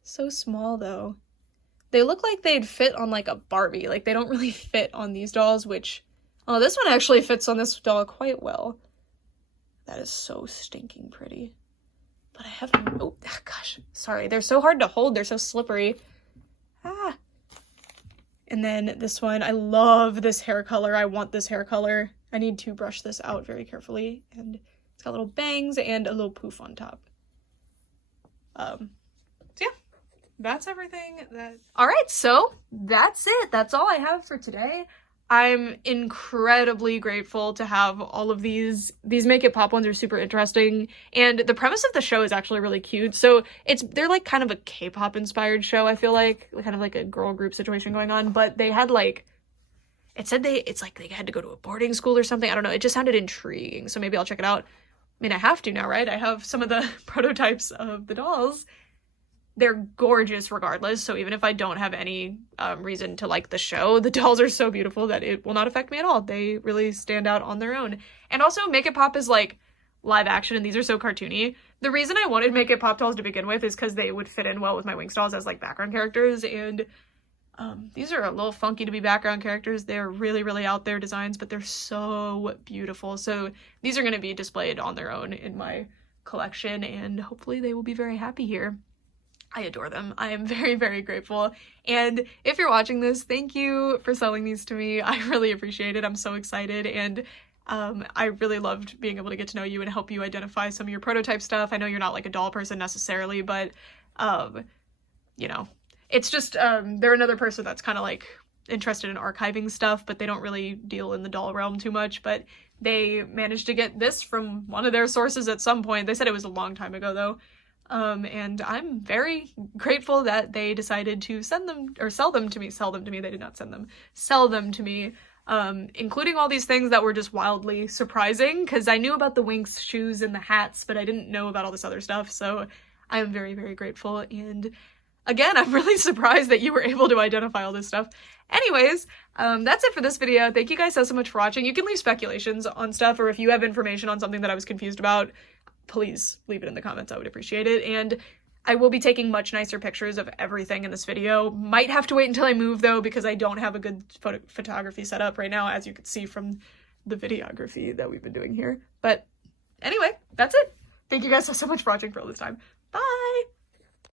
So small, though. They look like they'd fit on, like, a Barbie. Like, they don't really fit on these dolls, which... Oh, this one actually fits on this doll quite well. That is so stinking pretty. but I have, oh gosh, sorry. They're so hard to hold. They're so slippery. Ah. And then this one, I love this hair color. I want this hair color. I need to brush this out very carefully. And it's got little bangs and a little poof on top. So yeah, that's everything that... All right, so that's it. That's all I have for today. I'm incredibly grateful to have all of these. These Make It Pop ones are super interesting, and the premise of the show is actually really cute. So they're like kind of a K-pop inspired show, I feel like, kind of like a girl group situation going on, but they had like, it's like they had to go to a boarding school or something. I don't know. It just sounded intriguing, so maybe I'll check it out. I mean, I have to now, right? I have some of the prototypes of the dolls. They're gorgeous regardless, so even if I don't have any reason to like the show, the dolls are so beautiful that it will not affect me at all. They really stand out on their own. And also, Make It Pop is like live action, and these are so cartoony. The reason I wanted Make It Pop dolls to begin with is because they would fit in well with my WINX dolls as like background characters, and these are a little funky to be background characters. They're really, really out there designs, but they're so beautiful. So these are going to be displayed on their own in my collection, and hopefully they will be very happy here. I adore them. I am very, very grateful. And if you're watching this, thank you for selling these to me. I really appreciate it. I'm so excited. And I really loved being able to get to know you and help you identify some of your prototype stuff. I know you're not like a doll person necessarily, but, you know, it's just, they're another person that's kind of like interested in archiving stuff, but they don't really deal in the doll realm too much. But they managed to get this from one of their sources at some point. They said it was a long time ago though. And I'm very grateful that they decided to sell them to me. They did not send them, sell them to me, including all these things that were just wildly surprising, because I knew about the WINX shoes and the hats, but I didn't know about all this other stuff. So I am very, very grateful. And again, I'm really surprised that you were able to identify all this stuff. Anyways, that's it for this video. Thank you guys so much for watching. You can leave speculations on stuff, or if you have information on something that I was confused about, please leave it in the comments. I would appreciate it. And I will be taking much nicer pictures of everything in this video. Might have to wait until I move though, because I don't have a good photography setup right now, as you can see from the videography that we've been doing here. But anyway, that's it. Thank you guys so much for watching for all this time. Bye!